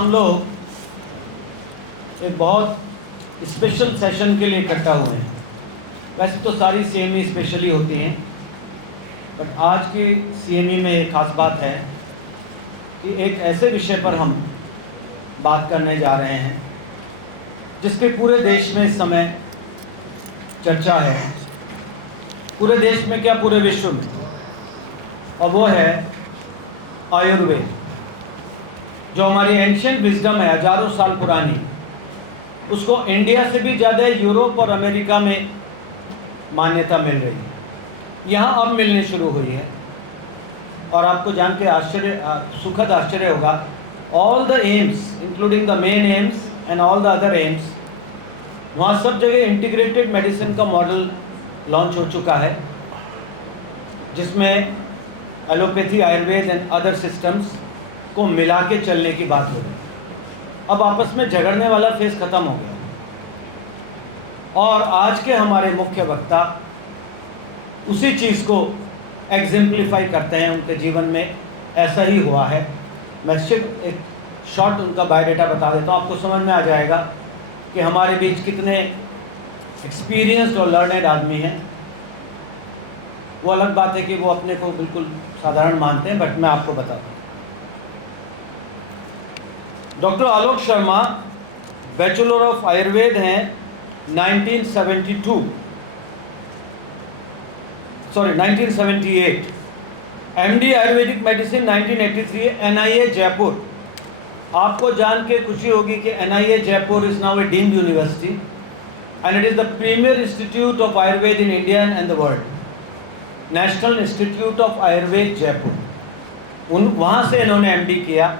हम लोग एक बहुत स्पेशल सेशन के लिए इकट्ठा हुए हैं। वैसे तो सारी CME स्पेशली होती हैं, बट आज की CME में एक ख़ास बात है कि एक ऐसे विषय पर हम बात करने जा रहे हैं जिसके पूरे देश में इस समय चर्चा है, पूरे देश में क्या पूरे विश्व में, और वो है आयुर्वेद, जो हमारी एंशिएंट विजडम है, हजारों साल पुरानी। उसको इंडिया से भी ज़्यादा यूरोप और अमेरिका में मान्यता मिल रही है, यहाँ अब मिलने शुरू हुई है। और आपको जान के सुखद आश्चर्य होगा, all the AIIMS including the main aims and all the other AIIMS, वहाँ सब जगह इंटीग्रेटेड मेडिसिन का मॉडल लॉन्च हो चुका है, जिसमें allopathy, Ayurveda and other systems को मिला के चलने की बात हो रही है। अब आपस में झगड़ने वाला फेज ख़त्म हो गया, और आज के हमारे मुख्य वक्ता उसी चीज़ को एग्जेम्पलीफाई करते हैं। उनके जीवन में ऐसा ही हुआ है। मैं सिर्फ एक शॉर्ट उनका बायोडाटा बता देता हूँ, आपको समझ में आ जाएगा कि हमारे बीच कितने एक्सपीरियंस्ड और लर्नेड आदमी हैं। वो अलग बात है कि वो अपने को बिल्कुल साधारण मानते हैं, बट मैं आपको बताता हूँ। Doctor Alok Sharma bachelor of Ayurveda हैं 1978, MD Ayurvedic medicine 1983, NIA Jaipur. आपको जान के खुशी होगी कि NIA Jaipur is now A deemed university and it is the premier institute of Ayurveda in India and the world. National institute of Ayurveda Jaipur, वहाँ से इन्होंने MD किया,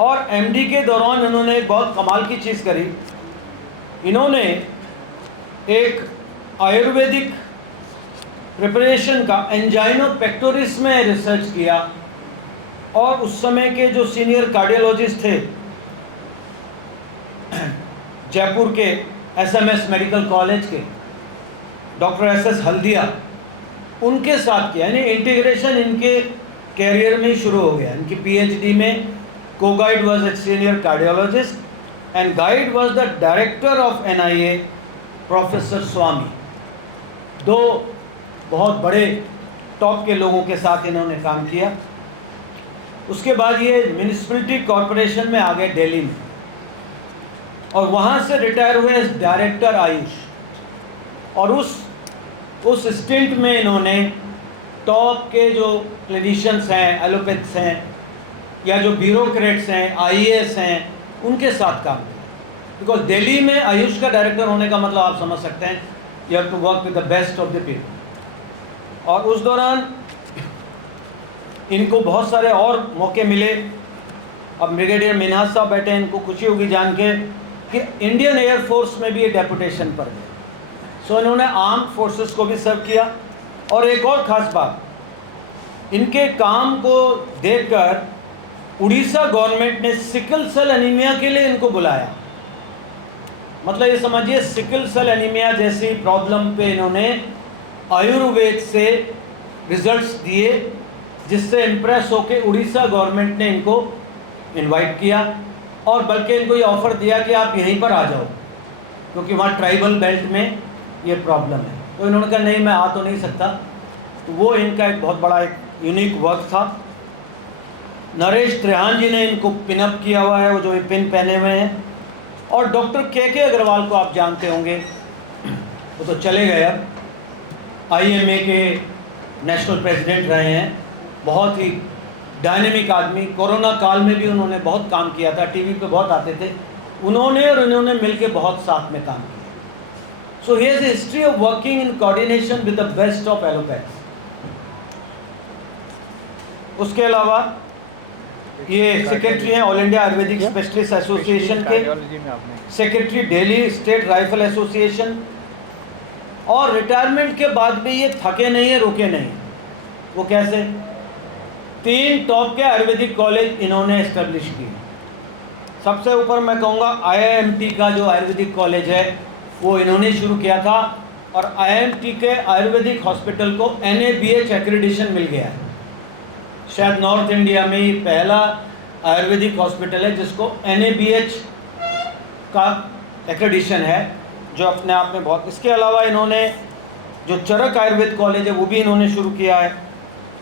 और MD के दौरान इन्होंने एक बहुत कमाल की चीज़ करी। इन्होंने एक आयुर्वेदिक प्रिपरेशन का एंजाइनो पेक्टोरिस में रिसर्च किया, और उस समय के जो सीनियर कार्डियोलॉजिस्ट थे जयपुर के SMS मेडिकल कॉलेज के डॉक्टर SS हल्दिया, उनके साथ किया। यानी इंटीग्रेशन इनके कैरियर में ही शुरू हो गया। इनकी PhD में co-guide was a senior cardiologist and guide was the director of NIA, professor Swami. दो बहुत बड़े टॉप के लोगों के साथ इन्होंने काम किया। उसके बाद ये म्यूनिसिपैलिटी कॉरपोरेशन में आ गए दिल्ली में, और वहाँ से रिटायर हुए एज डायरेक्टर आयुष। और उस स्टिंट में इन्होंने टॉप के जो क्लिनिशियंस हैं, एलोपैथ्स हैं, या जो ब्यूरोक्रेट्स हैं, IAS हैं, उनके साथ काम किया। बिकॉज दिल्ली में आयुष का डायरेक्टर होने का मतलब आप समझ सकते हैं, you have to work with the best of the people. और उस दौरान इनको बहुत सारे और मौके मिले। अब ब्रिगेडियर मिन्हाज साहब बैठे हैं, इनको खुशी होगी जान के कि इंडियन एयरफोर्स में भी ये डेपुटेशन पर गए। सो इन्होंने आर्म फोर्सेस को भी सर्व किया। और एक और ख़ास बात, इनके काम को देखकर उड़ीसा गवर्नमेंट ने सिकल सेल एनीमिया के लिए इनको बुलाया। मतलब ये समझिए, सिकल सेल एनीमिया जैसी प्रॉब्लम पे इन्होंने आयुर्वेद से रिजल्ट्स दिए, जिससे इम्प्रेस होकर उड़ीसा गवर्नमेंट ने इनको इनवाइट किया, और बल्कि इनको ये ऑफ़र दिया कि आप यहीं पर आ जाओ, क्योंकि वहाँ ट्राइबल बेल्ट में ये प्रॉब्लम है। तो इन्होंने कहा नहीं, मैं आ तो नहीं सकता। तो वो इनका एक बहुत बड़ा एक यूनिक वर्क था। नरेश त्रेहान जी ने इनको पिनअप किया हुआ है, वो जो पिन पहने हुए हैं। और डॉक्टर के अग्रवाल को आप जानते होंगे, वो तो चले गए, अब IMA के नेशनल प्रेसिडेंट रहे हैं। बहुत ही डायनेमिक आदमी। कोरोना काल में भी उन्होंने बहुत काम किया था, TV पे बहुत आते थे। उन्होंने और इन्होंने मिलकर बहुत साथ में काम किया। So he has a history of working in coordination with the best of allopaths. उसके अलावा ये सेक्रेटरी हैं all India ayurvedic specialist association के, secretary Delhi state rifle association. और रिटायरमेंट के बाद भी ये थके नहीं है, रुके नहीं। वो कैसे? 3 टॉप के आयुर्वेदिक कॉलेज इन्होंने एस्टेब्लिश किए। सबसे ऊपर मैं कहूँगा IIMT का जो आयुर्वेदिक कॉलेज है, वो इन्होंने शुरू किया था, और IIMT के आयुर्वेदिक हॉस्पिटल को NABH एक्रेडिशन मिल गया है। शायद नॉर्थ इंडिया में ही पहला आयुर्वेदिक हॉस्पिटल है जिसको NABH का एक्रेडिशन है, जो अपने आप में बहुत। इसके अलावा इन्होंने जो चरक आयुर्वेद कॉलेज है वो भी इन्होंने शुरू किया है,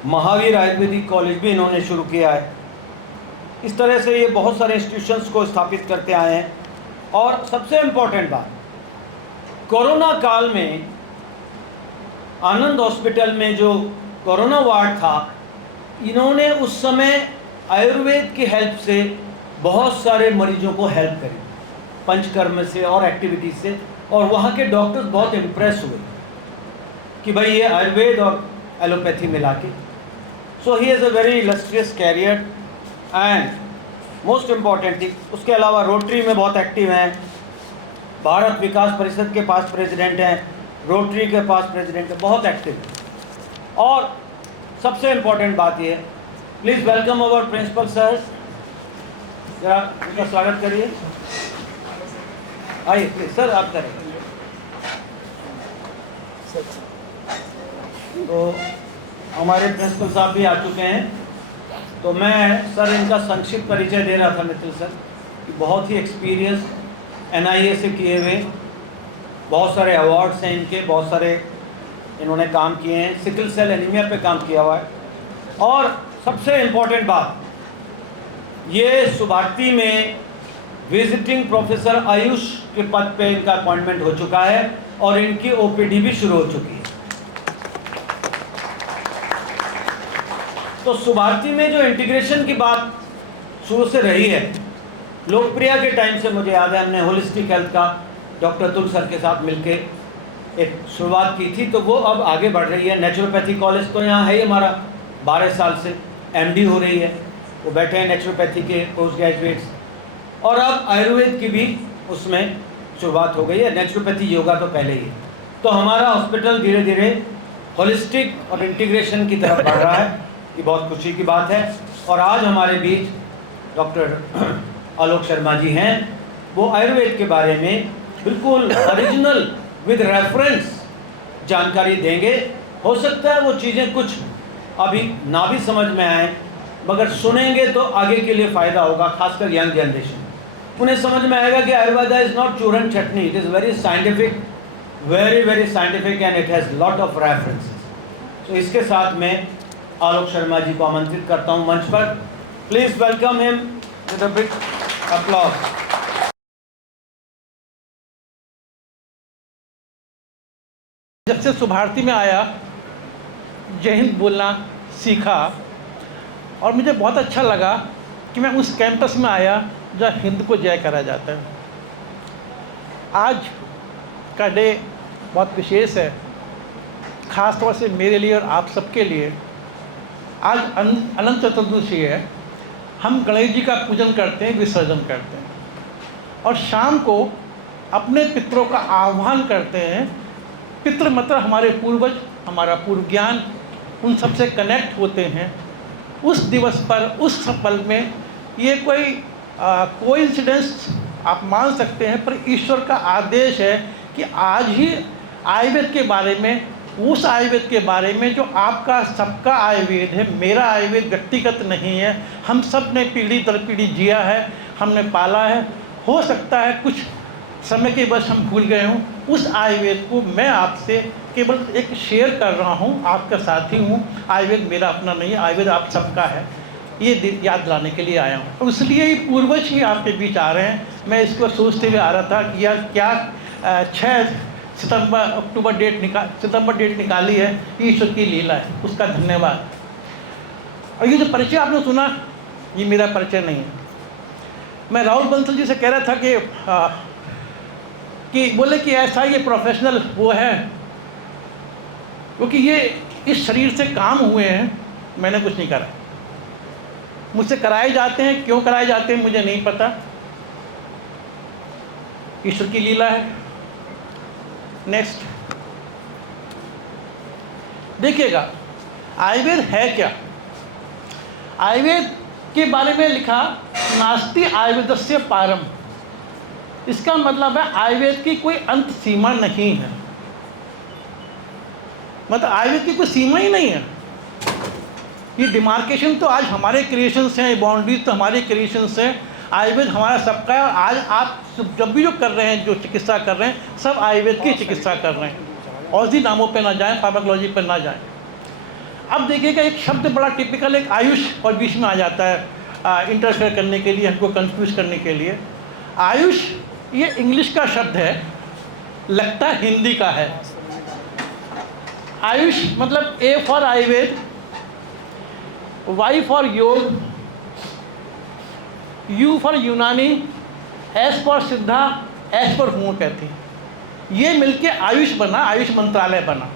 महावीर आयुर्वेदिक कॉलेज भी इन्होंने शुरू किया है। इस तरह से ये बहुत सारे इंस्टीट्यूशंस को स्थापित करते आए हैं। और सबसे इम्पोर्टेंट बात, कोरोना काल में आनंद हॉस्पिटल में जो कोरोना वार्ड था, इन्होंने उस समय आयुर्वेद की हेल्प से बहुत सारे मरीजों को हेल्प करी, पंचकर्म से और एक्टिविटीज से, और वहाँ के डॉक्टर्स बहुत इम्प्रेस हुए कि भाई ये आयुर्वेद और एलोपैथी मिला के। So he has a very illustrious career and most importantly उसके अलावा रोटरी में बहुत एक्टिव हैं, भारत विकास परिषद के पास प्रेसिडेंट हैं, रोटरी के पास प्रेसिडेंट है, बहुत एक्टिव है। और सबसे इम्पॉर्टेंट बात ये है, please welcome our principal sir, जरा उनका स्वागत करिए। आइए प्लीज सर, आप करें। तो हमारे प्रिंसिपल साहब भी आ चुके हैं, तो मैं सर इनका संक्षिप्त परिचय दे रहा था मित्तल सर कि बहुत ही एक्सपीरियंस NIA से किए हुए, बहुत सारे अवार्ड्स हैं इनके, बहुत सारे इन्होंने काम किए हैं, सिकल सेल एनीमिया पे काम किया हुआ है। और सबसे इम्पोर्टेंट बात, ये सुभारती में विजिटिंग प्रोफेसर आयुष के पद पे इनका अपॉइंटमेंट हो चुका है और इनकी OPD भी शुरू हो चुकी है। तो सुभारती में जो इंटीग्रेशन की बात शुरू से रही है, लोकप्रिया के टाइम से मुझे याद है हमने होलिस्टिक हेल्थ का डॉक्टर तुल सर के साथ मिलके एक शुरुआत की थी, तो वो अब आगे बढ़ रही है। नेचुरोपैथी कॉलेज तो यहाँ है ही हमारा, 12 साल से MD हो रही है, वो बैठे हैं नेचुरोपैथी के पोस्ट ग्रेजुएट्स, और अब आयुर्वेद की भी उसमें शुरुआत हो गई है। नेचुरोपैथी योगा तो पहले ही है। तो हमारा हॉस्पिटल धीरे धीरे होलिस्टिक और इंटीग्रेशन की तरफ बढ़ रहा है, ये बहुत खुशी की बात है। और आज हमारे बीच डॉक्टर आलोक शर्मा जी हैं, वो आयुर्वेद के बारे में बिल्कुल ओरिजिनल विद रेफरेंस जानकारी देंगे। हो सकता है वो चीज़ें कुछ अभी ना भी समझ में आए, मगर सुनेंगे तो आगे के लिए फ़ायदा होगा, खासकर यंग जनरेशन। उन्हें समझ में आएगा कि Ayurveda is not churan chutney, it is very scientific, very scientific and it has lot of references. तो इसके साथ मैं आलोक शर्मा जी को आमंत्रित करता हूं मंच पर। Please welcome him with a big applause. जब से सुभारती में आया, जय हिंद बोलना सीखा, और मुझे बहुत अच्छा लगा कि मैं उस कैंपस में आया जहाँ हिंद को जय करा जाता है। आज का डे बहुत विशेष है, ख़ास तौर से मेरे लिए और आप सबके लिए। आज अनंत चतुर्दशी है, हम गणेश जी का पूजन करते हैं, विसर्जन करते हैं, और शाम को अपने पितरों का आह्वान करते हैं। पितृ मतलब हमारे पूर्वज, हमारा पूर्व ज्ञान, उन सबसे कनेक्ट होते हैं। उस दिवस पर, उस पल में ये कोई कोइंसिडेंस आप मान सकते हैं, पर ईश्वर का आदेश है कि आज ही आयुर्वेद के बारे में, उस आयुर्वेद के बारे में जो आपका सबका आयुर्वेद है, मेरा आयुर्वेद व्यक्तिगत नहीं है, हम सब ने पीढ़ी दर पीढ़ी जिया है, हमने पाला है। हो सकता है कुछ समय के बस हम भूल गए हों, उस आयुर्वेद को मैं आपसे केवल एक शेयर कर रहा हूँ, आपका साथी हूँ। आयुर्वेद मेरा अपना नहीं है, आयुर्वेद आप सबका है, ये याद दिलाने के लिए आया हूँ। तो इसलिए ये पूर्वज ही आपके बीच आ रहे हैं। मैं इसको सोचते हुए आ रहा था कि यार क्या 6 सितंबर डेट निकाली है, ईश्वर की लीला है, उसका धन्यवाद। और ये जो परिचय आपने सुना, ये मेरा परिचय नहीं है। मैं राहुल बंसल जी से कह रहा था कि बोले कि ऐसा ये प्रोफेशनल वो है, क्योंकि ये इस शरीर से काम हुए हैं, मैंने कुछ नहीं करा। मुझसे कराए जाते हैं, क्यों कराए जाते हैं मुझे नहीं पता, ईश्वर की लीला है। नेक्स्ट देखिएगा, आयुर्वेद है क्या। आयुर्वेद के बारे में लिखा, नास्ति आयुर्वेदस्य पारम। इसका मतलब है आयुर्वेद की कोई अंत सीमा नहीं है, मतलब आयुर्वेद की कोई सीमा ही नहीं है। ये डिमार्केशन तो आज हमारे क्रिएशंस हैं, बाउंड्रीज तो हमारे क्रिएशंस हैं। आयुर्वेद हमारा सबका है और आज आप जब भी जो कर रहे हैं, जो चिकित्सा कर रहे हैं, सब आयुर्वेद की चिकित्सा कर रहे हैं। औषधि नामों पे ना जाएं, फार्माकोलॉजी पर ना जाएं। अब देखिएगा एक शब्द बड़ा टिपिकल, एक आयुष और बीच में आ जाता है इंटरफेयर करने के लिए, हमको कंफ्यूज करने के लिए। आयुष ये इंग्लिश का शब्द है, लगता हिंदी का है। आयुष मतलब A for Ayurveda, Y for yoga, U for Unani, S for Siddha, S for homeopathy. ये मिलके आयुष बना, आयुष मंत्रालय बना।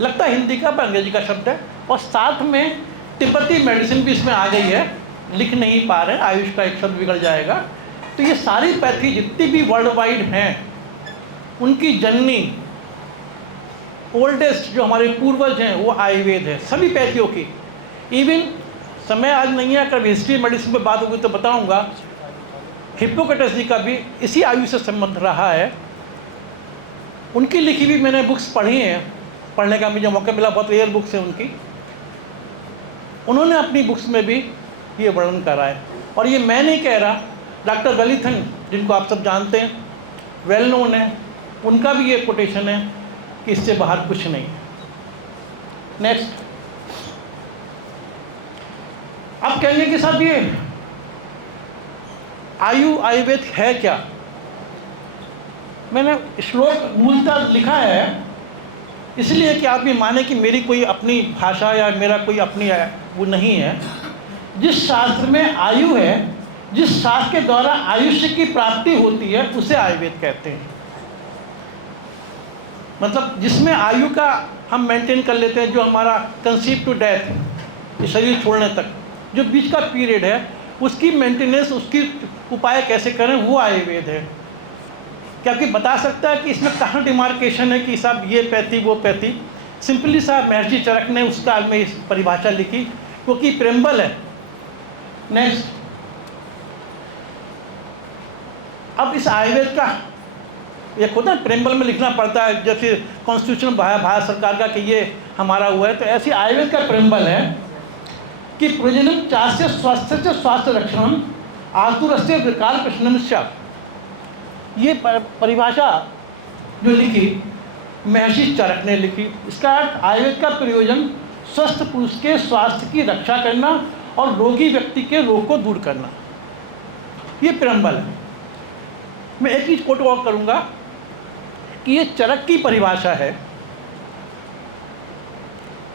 लगता हिंदी का पर अंग्रेजी का शब्द है। और साथ में तिब्बती मेडिसिन भी इसमें आ गई है, लिख नहीं पा रहे, आयुष का एक शब्द बिगड़ जाएगा। तो ये सारी पैथी जितनी भी वर्ल्ड वाइड हैं, उनकी जननी, ओल्डेस्ट जो हमारे पूर्वज हैं, वो आयुर्वेद है, सभी पैथियों की। इवन समय आज नहीं है, अगर हिस्ट्री मेडिसिन पर बात होगी तो बताऊंगा, हिप्पोक्रेटस जी का भी इसी आयु से संबंध रहा है। उनकी लिखी हुई मैंने बुक्स पढ़ी हैं, पढ़ने का मुझे मौका मिला, बहुत रेयर बुक्स हैं उनकी। उन्होंने अपनी बुक्स में भी ये वर्णन करा है। और ये मैं नहीं कह रहा, डॉक्टर गलीथन जिनको आप सब जानते हैं, वेल नोन है, उनका भी ये कोटेशन है कि इससे बाहर कुछ नहीं है। नेक्स्ट, अब कहने के साथ ये आयुर्वेद है क्या? मैंने श्लोक मूलतः लिखा है इसलिए कि आप ये माने कि मेरी कोई अपनी भाषा या मेरा कोई अपनी वो नहीं है। जिस शास्त्र में आयु है, जिस शास्त्र के द्वारा आयुष्य की प्राप्ति होती है, उसे आयुर्वेद कहते हैं। मतलब जिसमें आयु का हम मेंटेन कर लेते हैं, जो हमारा कंसीव टू डेथ, शरीर छोड़ने तक जो बीच का पीरियड है, उसकी मेंटेनेंस, उसकी उपाय कैसे करें, वो आयुर्वेद है। क्या कोई बता सकता है कि इसमें कहाँ डिमार्केशन है कि साहब ये पैथी वो पैथी? सिंपली साहब महर्षि चरक ने उस काल में इस परिभाषा लिखी, क्योंकि प्रेम्बल है। नेक्स्ट, अब इस आयुर्वेद का एक होता है प्रेम्बल में लिखना पड़ता है, जैसे कॉन्स्टिट्यूशन भारत सरकार का कि ये हमारा हुआ है, तो ऐसी आयुर्वेद का प्रेम्बल है कि प्रयोजनम चास्य स्वास्थ्य रक्षणम आतुरस्य विकार प्रश्नम। ये परिभाषा जो लिखी महर्षि चरक ने लिखी। इसका अर्थ आयुर्वेद का प्रयोजन स्वस्थ पुरुष के स्वास्थ्य की रक्षा करना और रोगी व्यक्ति के रोग को दूर करना, ये प्रेम्बल है। मैं एक चीज कोट और करूंगा कि ये चरक की परिभाषा है।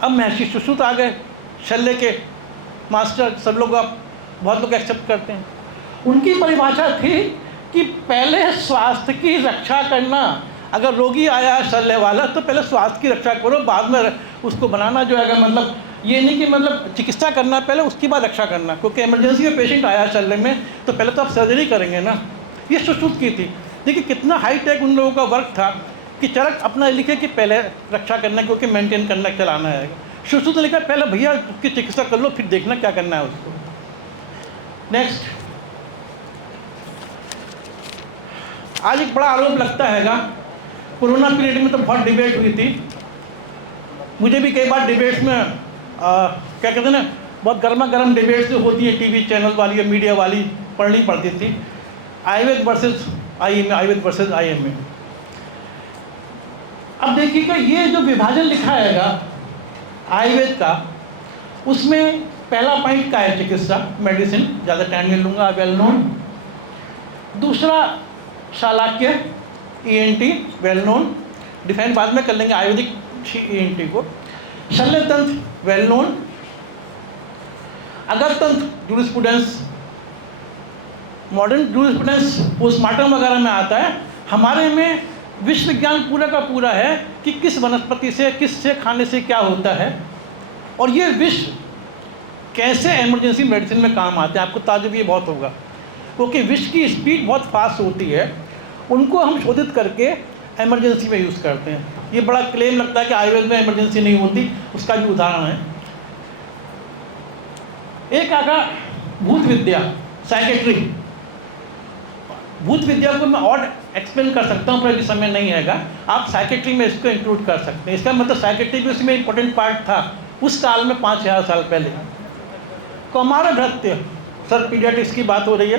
अब महर्षि सुश्रुत आ गए, शल्य के मास्टर, सब लोग अब बहुत लोग एक्सेप्ट करते हैं। उनकी परिभाषा थी कि पहले स्वास्थ्य की रक्षा करना। अगर रोगी आया है शल्य वाला, तो पहले स्वास्थ्य की रक्षा करो, बाद में उसको बनाना जो है, मतलब ये नहीं कि मतलब चिकित्सा करना पहले, उसके बाद रक्षा करना। क्योंकि इमरजेंसी में पेशेंट आया शल्य में, तो पहले तो आप सर्जरी करेंगे ना। ये सुश्रुत की थी। देखिए कितना हाई टेक उन लोगों का वर्क था कि चरक अपना लिखे कि पहले रक्षा करना, क्योंकि मेंटेन करना, चलाना है। सुश्रुत ने लिखा पहले भैया उसकी चिकित्सा कर लो, फिर देखना क्या करना है उसको। नेक्स्ट, आज एक बड़ा आरोप लगता हैगा, कोरोना पीरियड में तो बहुत डिबेट हुई थी। मुझे भी कई बार डिबेट्स में क्या कहते हैं ना, बहुत गर्मा गर्म डिबेट्स जो होती है टीवी चैनल वाली या मीडिया वाली, पढ़नी पड़ती थी। Ayurveda versus IMA, Ayurveda versus IMA. अब देखिएगा ये जो विभाजन लिखा हैगा आयुर्वेद का, उसमें पहला पॉइंट क्या है? चिकित्सा, मेडिसिन, ज़्यादा टाइम नहीं लूँगा, वेल नोन। दूसरा Shalakya, ENT, well known, define बाद में कर लेंगे आयुर्वेदिक ईएनटी को। शल्य तंत्र, वेल नोन। अगर तंत्र, जूरिस्प्रूडेंस, मॉडर्न जूरिस्प्रूडेंस पोस्टमार्टम वगैरह में आता है। हमारे में विश्व विज्ञान पूरा का पूरा है कि किस वनस्पति से, किस से खाने से क्या होता है, और ये विश्व कैसे इमरजेंसी मेडिसिन में काम आते हैं। आपको ताजुब ये बहुत होगा, क्योंकि विश्व की स्पीड बहुत फास्ट होती है, उनको हम शोधित करके इमरजेंसी में यूज़ करते हैं। ये बड़ा क्लेम लगता है कि आयुर्वेद में इमरजेंसी नहीं होती, उसका भी उदाहरण है। एक आगा भूत विद्या, साइकेट्री। भूत विद्या को मैं और एक्सप्लेन कर सकता हूँ, पर अभी समय नहीं हैगा। आप साइकेट्री में इसको इंक्लूड कर सकते हैं। इसका मतलब साइकेट्री भी उसमें इंपॉर्टेंट पार्ट था, उस काल में 5000 साल पहले। कौमार भृत्य, सर पीडियाट्रिक्स की बात हो रही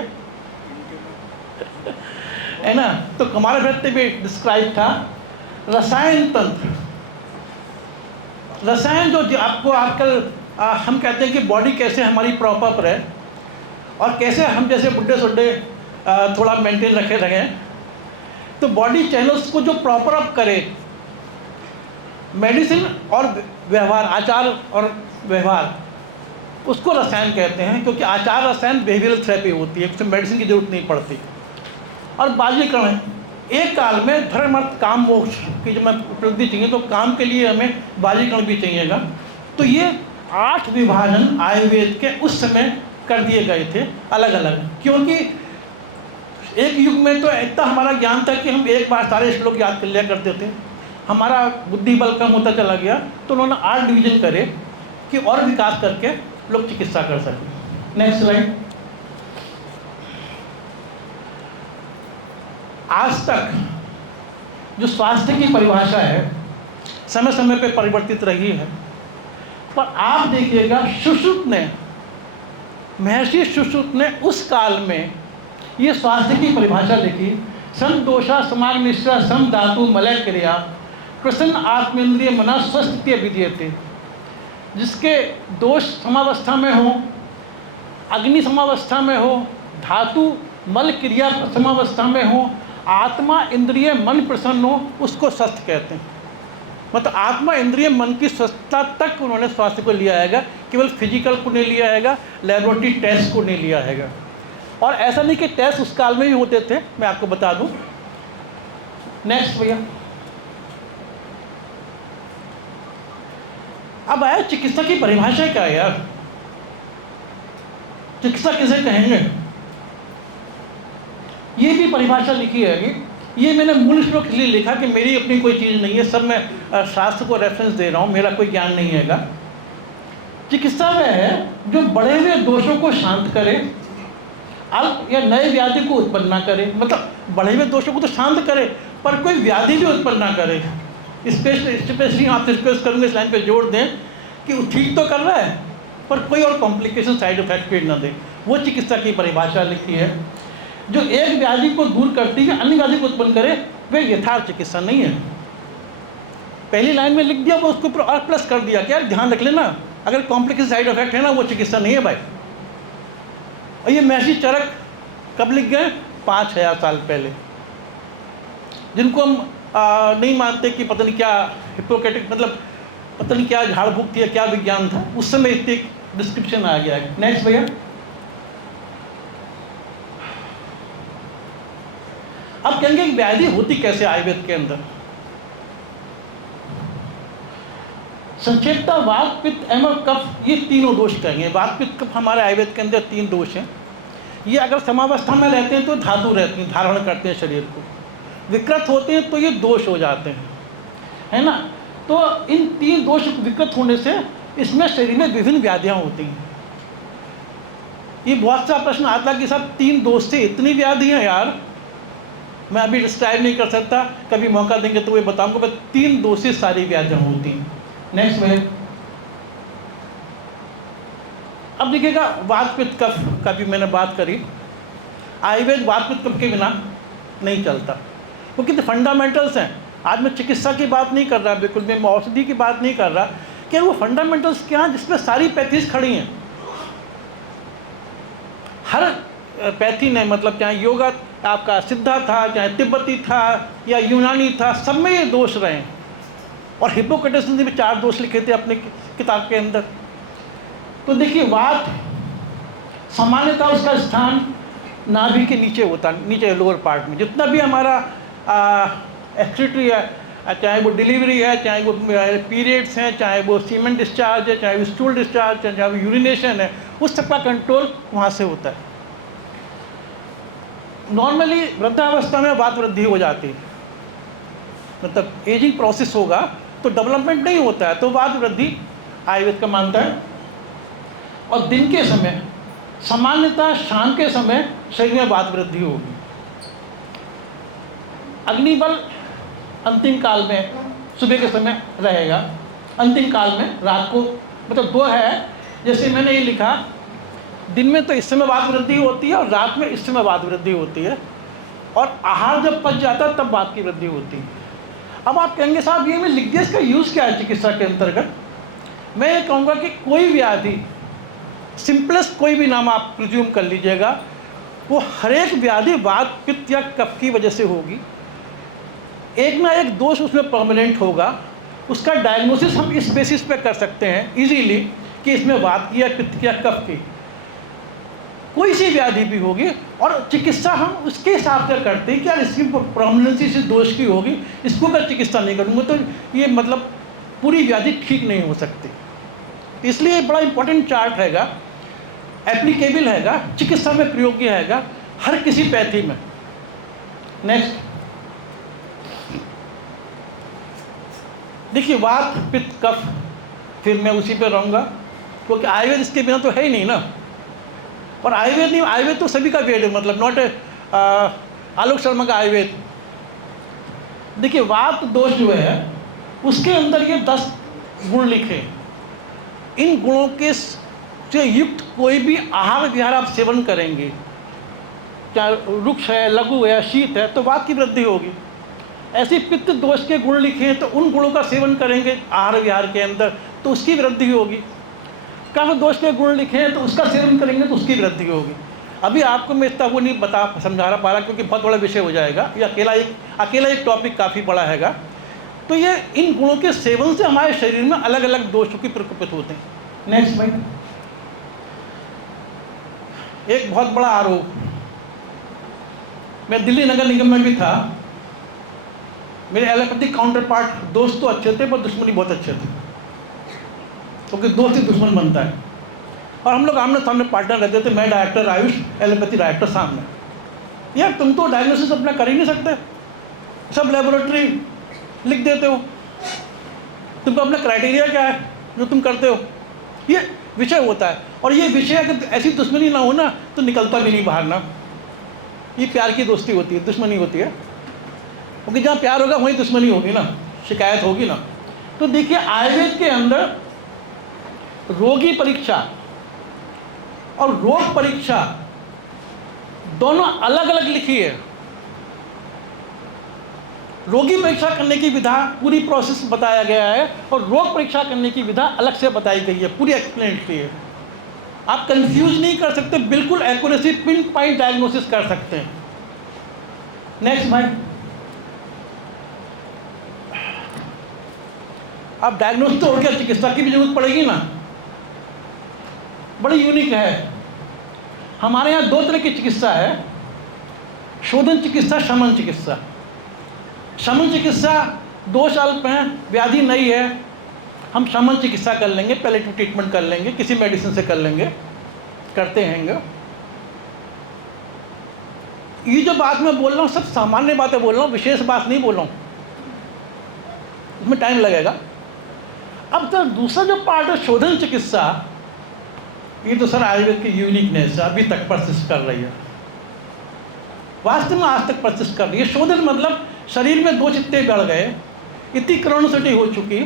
है ना, तो कौमार भृत्य भी डिस्क्राइब था। रसायन तंत्र, रसायन जो आपको आजकल हम कहते हैं कि बॉडी कैसे हमारी प्रॉपर है और कैसे हम जैसे बुड्ढे सुड्ढे थोड़ा मेंटेन रखे रहें, तो बॉडी चैनल्स को जो प्रॉपर अप करे, मेडिसिन और व्यवहार, आचार और व्यवहार, उसको रसायन कहते हैं, क्योंकि आचार रसायन बिहेवियरल थेरेपी होती है, उसमें मेडिसिन की जरूरत नहीं पड़ती। और बाजीकरण, एक काल में धर्म अर्थ काम मोक्ष की जब हमें उपलब्धि चाहिए तो काम के लिए हमें बाजीकरण भी चाहिएगा। तो ये 8 विभाजन आयुर्वेद के उस समय कर दिए गए थे अलग अलग, क्योंकि एक युग में तो इतना हमारा ज्ञान था कि हम एक बार सारे श्लोक याद कर लिया करते थे, हमारा बुद्धि बल कम होता चला गया, तो उन्होंने 8 डिवीजन करे कि और विकास करके लोग चिकित्सा कर सकें। Next slide. आज तक जो स्वास्थ्य की परिभाषा है समय समय पे परिवर्तित रही है, पर आप देखिएगा सुश्रुत ने, महर्षि सुश्रुत ने उस काल में ये स्वास्थ्य की परिभाषा लिखी। सम दोषा समाग्निश्चा सम धातु मलय क्रिया प्रसन्न आत्मेंद्रिय मना स्वस्थ विधीयते। जिसके दोष समावस्था में हो, अग्नि समावस्था में हो, धातु मल क्रिया समावस्था में हो, आत्मा इंद्रिय मन प्रसन्न हो, उसको स्वस्थ कहते हैं। मतलब आत्मा इंद्रिय मन की स्वस्थता तक उन्होंने स्वास्थ्य को लिया हैगा, केवल फिजिकल को नहीं लिया हैगा, लेबोरेटरी टेस्ट को नहीं लिया हैगा। और ऐसा नहीं कि टेस्ट उस काल में ही होते थे, मैं आपको बता दूं। नेक्स्ट भैया। अब आया चिकित्सा की परिभाषा क्या है यार, चिकित्सा किसे कहेंगे, ये भी परिभाषा लिखी है कि ये मैंने मूल श्लोक इसलिए लिखा कि मेरी अपनी कोई चीज़ नहीं है, सब मैं शास्त्र को रेफरेंस दे रहा हूँ, मेरा कोई ज्ञान नहीं हैगा। चिकित्सा वह है जो बढ़े हुए दोषों को शांत करे, अल्प या नए व्याधि को उत्पन्न ना करे। मतलब बढ़े हुए दोषों को तो शांत करे, पर कोई व्याधि भी उत्पन्न ना करे। स्पेशली आपसे रिक्वेस्ट करूँगा इस लाइन पे जोड़ दें कि वो ठीक तो कर रहा है, पर कोई और कॉम्प्लिकेशन साइड इफेक्ट भी ना दे। वो चिकित्सा की परिभाषा लिखी है। जो एक व्याधि को दूर करती है, अन्य व्याधि को उत्पन्न करे, वह यथार्थ चिकित्सा नहीं है। पहली लाइन में लिख दिया, वो उसको और प्लस कर दिया, क्या ध्यान रख लेना, अगर कॉम्प्लिकेशन साइड इफेक्ट है ना, वो चिकित्सा नहीं है भाई। और ये महर्षि चरक कब लिख गए? 5000 साल पहले। जिनको हम नहीं मानते कि पता नहीं क्या हिपोक्रेटिक, मतलब पता नहीं क्या झाड़ फूक थी या क्या विज्ञान था, उस समय इतनी डिस्क्रिप्शन आ गया है। नेक्स्ट भैया। अब कहेंगे व्याधि होती कैसे आयुर्वेद के अंदर। संक्षेपता वात पित्त एवं कफ, ये तीनों दोष कहेंगे। वात पित्त कफ हमारे आयुर्वेद के अंदर 3 दोष हैं। ये अगर समावस्था में रहते हैं तो धातु रहती हैं, धारण करते हैं शरीर को। विकृत होते हैं तो ये दोष हो जाते हैं, है ना। तो इन 3 दोष विकृत होने से इसमें शरीर में विभिन्न व्याधियाँ होती हैं। ये बहुत सा प्रश्न आता है कि साहब 3 दोष से इतनी व्याधि हैं यार, मैं अभी डिस्क्राइब नहीं कर सकता, कभी मौका देंगे तो वो बताऊंगा, पर 3 दोष से सारी व्याधियाँ होती हैं। नेक्स्ट में अब देखिएगा वात पित्त कफ का भी मैंने बात करी। आयुर्वेद वात पित्त कफ के बिना नहीं चलता, क्योंकि तो फंडामेंटल्स हैं। आज मैं चिकित्सा की बात नहीं कर रहा, बिल्कुल मैं औषधि की बात नहीं कर रहा, कि वो फंडामेंटल्स क्या हैं जिसमें सारी पैथीज खड़ी हैं। हर पैथी ने, मतलब चाहे योगा आपका सिद्धा था, चाहे तिब्बती था या यूनानी था, सब में ये दोष रहे हैं। और हिप्पोक्रेटिस ने भी 4 दोष लिखे थे अपने किताब के अंदर। तो देखिए वात सामान्यतः उसका स्थान नाभि के नीचे होता है, नीचे लोअर पार्ट में। जितना भी हमारा एक्सक्रीटरी है, चाहे वो डिलीवरी है, चाहे वो पीरियड्स हैं, चाहे वो सीमेंट डिस्चार्ज है, चाहे वो स्टूल डिस्चार्ज है, चाहे वो यूरिनेशन है, उस सबका कंट्रोल वहाँ से होता है। नॉर्मली वृद्धावस्था में वात वृद्धि हो जाती है, मतलब एजिंग प्रोसेस होगा तो डेवलपमेंट नहीं होता है, तो वात वृद्धि आयुर्वेद का मानता है। और दिन के समय सामान्यतः शाम के समय शरीर में वात वृद्धि होगी। अग्निबल अंतिम काल में सुबह के समय रहेगा, अंतिम काल में रात को मतलब दो है, जैसे मैंने ये लिखा, दिन में तो इस समय वात वृद्धि होती है और रात में इस समय वात वृद्धि होती है, और आहार जब पच जाता है तब वात की वृद्धि होती है। अब आप कहेंगे साहब ये मैं लिख दिया, इसका यूज़ क्या है चिकित्सा के अंतर्गत? मैं ये कहूँगा कि कोई व्याधि, सिंपलेस्ट कोई भी नाम आप प्रिज्यूम कर लीजिएगा, वो हर एक व्याधि वात पित्त या कफ की वजह से होगी। एक ना एक दोष उसमें परमानेंट होगा। उसका डायग्नोसिस हम इस बेसिस पे कर सकते हैं इजीली कि इसमें वात की या पित्त की या कफ की, कोई सी व्याधि भी होगी, और चिकित्सा हम उसके हिसाब से करते हैं कि यार इसकी प्रोमिनेंसी से दोष की होगी, इसको अगर चिकित्सा नहीं करूँगा तो ये मतलब पूरी व्याधि ठीक नहीं हो सकती। इसलिए बड़ा इंपॉर्टेंट चार्ट हैगा, एप्लीकेबल हैगा, चिकित्सा में प्रयोग्य हैगा हर किसी पैथी में। नेक्स्ट देखिए, वात पित्त कफ, फिर मैं उसी पे रहूँगा क्योंकि आयुर्वेद इसके बिना तो है ही नहीं ना। और आयुर्वेद नहीं, आयुर्वेद तो सभी का वेद है, मतलब नॉट आलोक शर्मा का आयुर्वेद। देखिए, वात दोष जो है उसके अंदर ये 10 गुण लिखे। इन गुणों के से युक्त कोई भी आहार विहार आप सेवन करेंगे, चाहे रुक्ष है, लघु है, शीत है, तो वात की वृद्धि होगी। ऐसे पित्त दोष के गुण लिखे हैं तो उन गुणों का सेवन करेंगे आहार विहार के अंदर तो उसकी वृद्धि होगी। कफ दोष के गुण लिखे हैं तो उसका सेवन करेंगे तो उसकी वृद्धि होगी। अभी आपको मैं इतना वो नहीं समझा पा रहा क्योंकि बहुत बड़ा विषय हो जाएगा, ये अकेला एक टॉपिक काफ़ी बड़ा हैगा। तो ये इन गुणों के सेवन से हमारे शरीर में अलग अलग दोषों की प्रकोपित होते हैं। नेक्स्ट भाई, एक बहुत बड़ा आरोप, मैं दिल्ली नगर निगम में भी था, मेरे एलोपैथिक काउंटर पार्ट दोस्त तो अच्छे थे पर दुश्मनी बहुत अच्छे थे, क्योंकि दोस्त ही दुश्मन बनता है। और हम लोग आमने सामने पार्टनर रहते थे, मैं डायरेक्टर आयुष, एलोपैथी डायरेक्टर सामने। यार तुम तो डायग्नोसिस अपना कर ही नहीं सकते, सब लेबोरेटरी लिख देते हो, तुमको अपना क्राइटेरिया क्या है जो तुम करते हो, ये विषय होता है। और ये विषय अगर ऐसी दुश्मनी ना हो ना तो निकलता भी नहीं बाहर ना। ये प्यार की दोस्ती होती है, दुश्मनी होती है, क्योंकि जहाँ प्यार होगा वहीं दुश्मनी होगी ना, शिकायत होगी ना। तो देखिए, आयुर्वेद के अंदर रोगी परीक्षा और रोग परीक्षा दोनों अलग अलग लिखी है। रोगी परीक्षा करने की विधा पूरी प्रोसेस बताया गया है और रोग परीक्षा करने की विधा अलग से बताई गई है, पूरी एक्सप्लेन की है। आप कंफ्यूज नहीं कर सकते, बिल्कुल एक्यूरेसी पिन पॉइंट डायग्नोसिस कर सकते हैं। नेक्स्ट भाई, आप डायग्नोस तो हो गया, चिकित्सा की भी जरूरत पड़ेगी ना। बड़ी यूनिक है, हमारे यहाँ 2 तरह की चिकित्सा है, शोधन चिकित्सा, शमन चिकित्सा। शमन चिकित्सा दोष अल्प हैं, व्याधि नहीं है, हम शमन चिकित्सा कर लेंगे, पैलेटिव ट्रीटमेंट कर लेंगे, किसी मेडिसिन से कर लेंगे, करते हैं। ये जो बात मैं बोल रहा हूँ सब सामान्य बातें बोल रहा हूँ, विशेष बात नहीं बोल रहा हूँ, इसमें टाइम लगेगा। अब तो दूसरा जो पार्ट है शोधन चिकित्सा, ये तो सर आयुर्वेद की यूनिकनेस अभी तक परसिस्ट कर रही है, वास्तव में आज तक परसिस्ट कर रही है। शोधन मतलब शरीर में दोष इतने बढ़ गए, इतनी क्रोनोसिटी हो चुकी,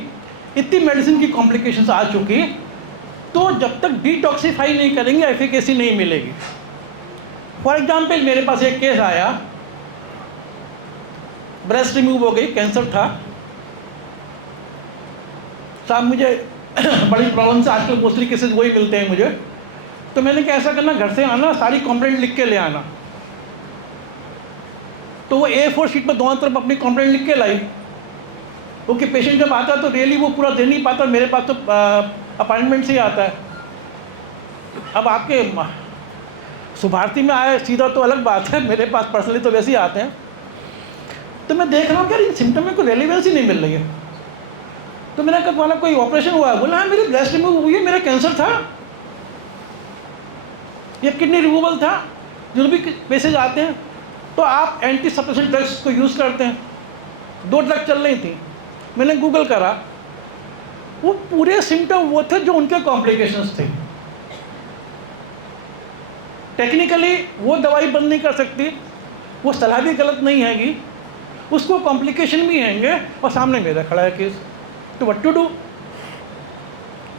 इतनी मेडिसिन की कॉम्प्लिकेशंस आ चुकी, तो जब तक डिटॉक्सीफाई नहीं करेंगे एफिकेसी नहीं मिलेगी। फॉर एग्जाम्पल, मेरे पास एक केस आया, ब्रेस्ट रिमूव हो गई, कैंसर था साहब, मुझे बड़ी प्रॉब्लम से आजकल मोस्टली केसेस वही मिलते हैं मुझे। तो मैंने क्या ऐसा करना, घर से आना, सारी कंप्लेंट लिख के ले आना। तो वो A4 शीट में दोनों तरफ अपनी कंप्लेंट लिख के लाई, क्योंकि पेशेंट जब आता है तो रियली वो पूरा दे नहीं पाता, मेरे पास तो अपॉइंटमेंट से ही आता है। अब आपके सुभारती में आए सीधा तो अलग बात है, मेरे पास पर्सनली तो वैसे ही आते हैं। तो मैं देख रहा हूँ कि इन सिम्टम में कोई रेलिवेंस ही नहीं मिल रही है। तो मैंने कहा बोला कोई ऑपरेशन हुआ है? बोला हाँ मेरी ब्रेस्ट रिमूव हुई है, मेरा कैंसर था, ये किडनी रिमूवल था। जो भी पेशेंट आते हैं तो आप एंटी सप्रेशन ड्रग्स को यूज़ करते हैं, 2 ड्रग चल रही थी, मैंने गूगल करा, वो पूरे सिम्टम वो थे जो उनके कॉम्प्लिकेशंस थे। टेक्निकली वो दवाई बंद नहीं कर सकती, वो सलाह भी गलत नहीं हैगी, उसको कॉम्प्लिकेशन भी हैंगे, और सामने मेरा खड़ा है केस। तो what to do?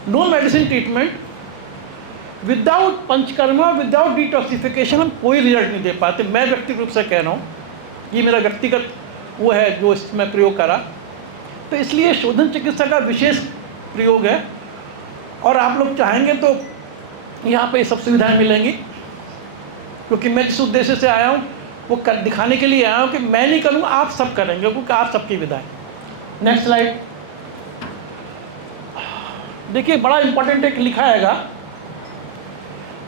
No medicine treatment without panchakarma, without detoxification हम कोई रिजल्ट नहीं दे पाते। मैं व्यक्तिगत रूप से कह रहा हूँ, ये मेरा व्यक्तिगत वो है जो इसमें प्रयोग करा। तो इसलिए शोधन चिकित्सा का विशेष प्रयोग है, और आप लोग चाहेंगे तो यहाँ पे सब सुविधाएं मिलेंगी, क्योंकि मैं जिस उद्देश्य से आया हूँ वो दिखाने के लिए आया हूँ कि मैं नहीं करूँगा, आप सब करेंगे, क्योंकि आप सबकी विधाएं। नेक्स्ट स्लाइड देखिए, बड़ा इंपॉर्टेंट एक लिखा हैगा,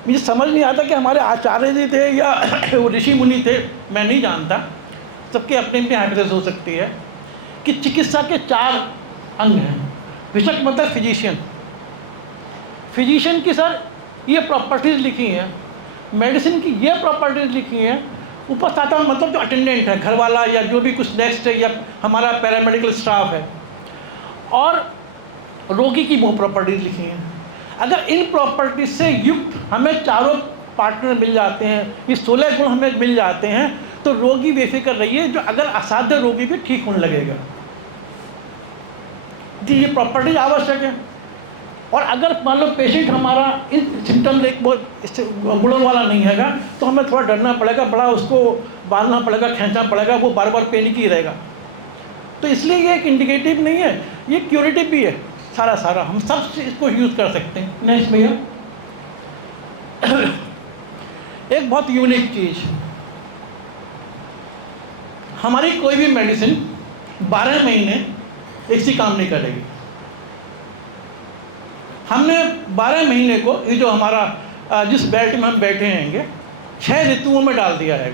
मुझे समझ नहीं आता कि हमारे आचार्य जी थे या वो ऋषि मुनि थे, मैं नहीं जानता, सबके अपने अपने हाइपोथेसिस हो सकती है, कि चिकित्सा के 4 अंग हैं। विशक मतलब फिजिशियन, फिजिशियन की सर ये प्रॉपर्टीज़ लिखी हैं, मेडिसिन की ये प्रॉपर्टीज़ लिखी हैं, उपस्थाता मतलब जो अटेंडेंट है, घर वाला या जो भी कुछ नेक्स्ट है, या हमारा पैरामेडिकल स्टाफ है, और रोगी की वो प्रॉपर्टीज़ लिखी हैं। अगर इन प्रॉपर्टीज से युक्त हमें चारों पार्टनर मिल जाते हैं, ये 16 गुण हमें मिल जाते हैं, तो रोगी बेफिक्र रहिए, जो अगर असाध्य रोगी भी ठीक होने लगेगा। जी ये प्रॉपर्टीज आवश्यक है। और अगर मान लो पेशेंट हमारा इन सिम्टम गुणों वाला नहीं हैगा, तो हमें थोड़ा डरना पड़ेगा, बड़ा उसको बांधना पड़ेगा, खींचना पड़ेगा, वो बार बार पेनिक ही रहेगा। तो इसलिए ये एक इंडिकेटिव नहीं है, ये क्यूरेटिव भी है। सारा हम सब इसको यूज़ कर सकते हैं। नेक्स्ट भैया, एक बहुत यूनिक चीज़, हमारी कोई भी मेडिसिन 12 महीने एक सी काम नहीं करेगी। हमने 12 महीने को ये जो हमारा जिस बेल्ट में हम बैठे हैंगे 6 ऋतुओं में डाल दिया है।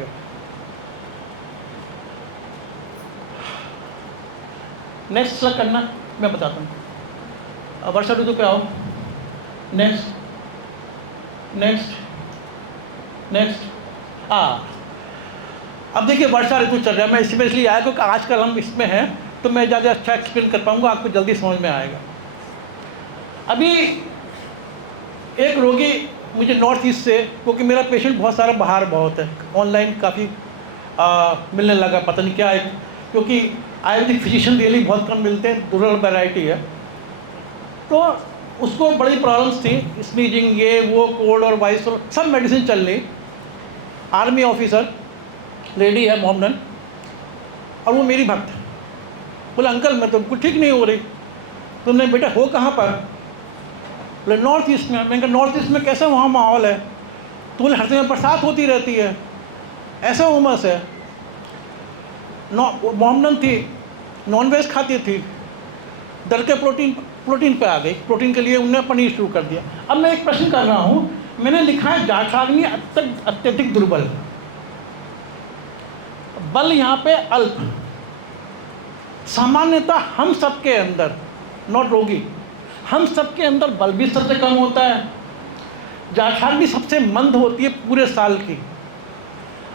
नेक्स्ट स्लाइड करना, मैं बताता हूँ। वर्षा ऋतु पे आओ। नेक्स्ट अब देखिए वर्षा ऋतु चल रहा है, मैं इसमें इसलिए आया क्योंकि आजकल हम इसमें हैं, तो मैं ज़्यादा अच्छा एक्सप्लेन कर पाऊँगा, आपको जल्दी समझ में आएगा। अभी एक रोगी मुझे नॉर्थ ईस्ट से, क्योंकि मेरा पेशेंट बहुत सारा बाहर बहुत है, ऑनलाइन काफ़ी मिलने लगा, पता नहीं क्या है, क्योंकि आयुर्वेदिक फिजिशियन रियली बहुत कम मिलते हैं, रूरल वैरायटी है। तो उसको बड़ी प्रॉब्लम्स थी, स्नीजिंग, ये वो, कोल्ड और वाइस और सब मेडिसिन चल रही। आर्मी ऑफिसर लेडी है मोमडन, और वो मेरी भक्त है। बोले अंकल मैं तो बिल्कुल ठीक नहीं हो रही। तुमने बेटा हो कहाँ पर? बोले नॉर्थ ईस्ट में। मैंने कहा नॉर्थ ईस्ट में कैसा वहाँ माहौल है? तो बोले हर समय बरसात होती रहती है, ऐसा उमस है। मोमडन थी, नॉनवेज खाती थी, डर के प्रोटीन पे आ गई, प्रोटीन के लिए उन्होंने पनीर शुरू कर दिया। अब मैं एक प्रश्न कर रहा हूँ, मैंने लिखा है जाठराग्नि अत्यधिक दुर्बल, बल यहाँ पे अल्प। सामान्यतः हम सबके अंदर, नॉट रोगी, हम सबके अंदर बल भी सबसे कम होता है, जाठराग्नि सबसे मंद होती है पूरे साल की।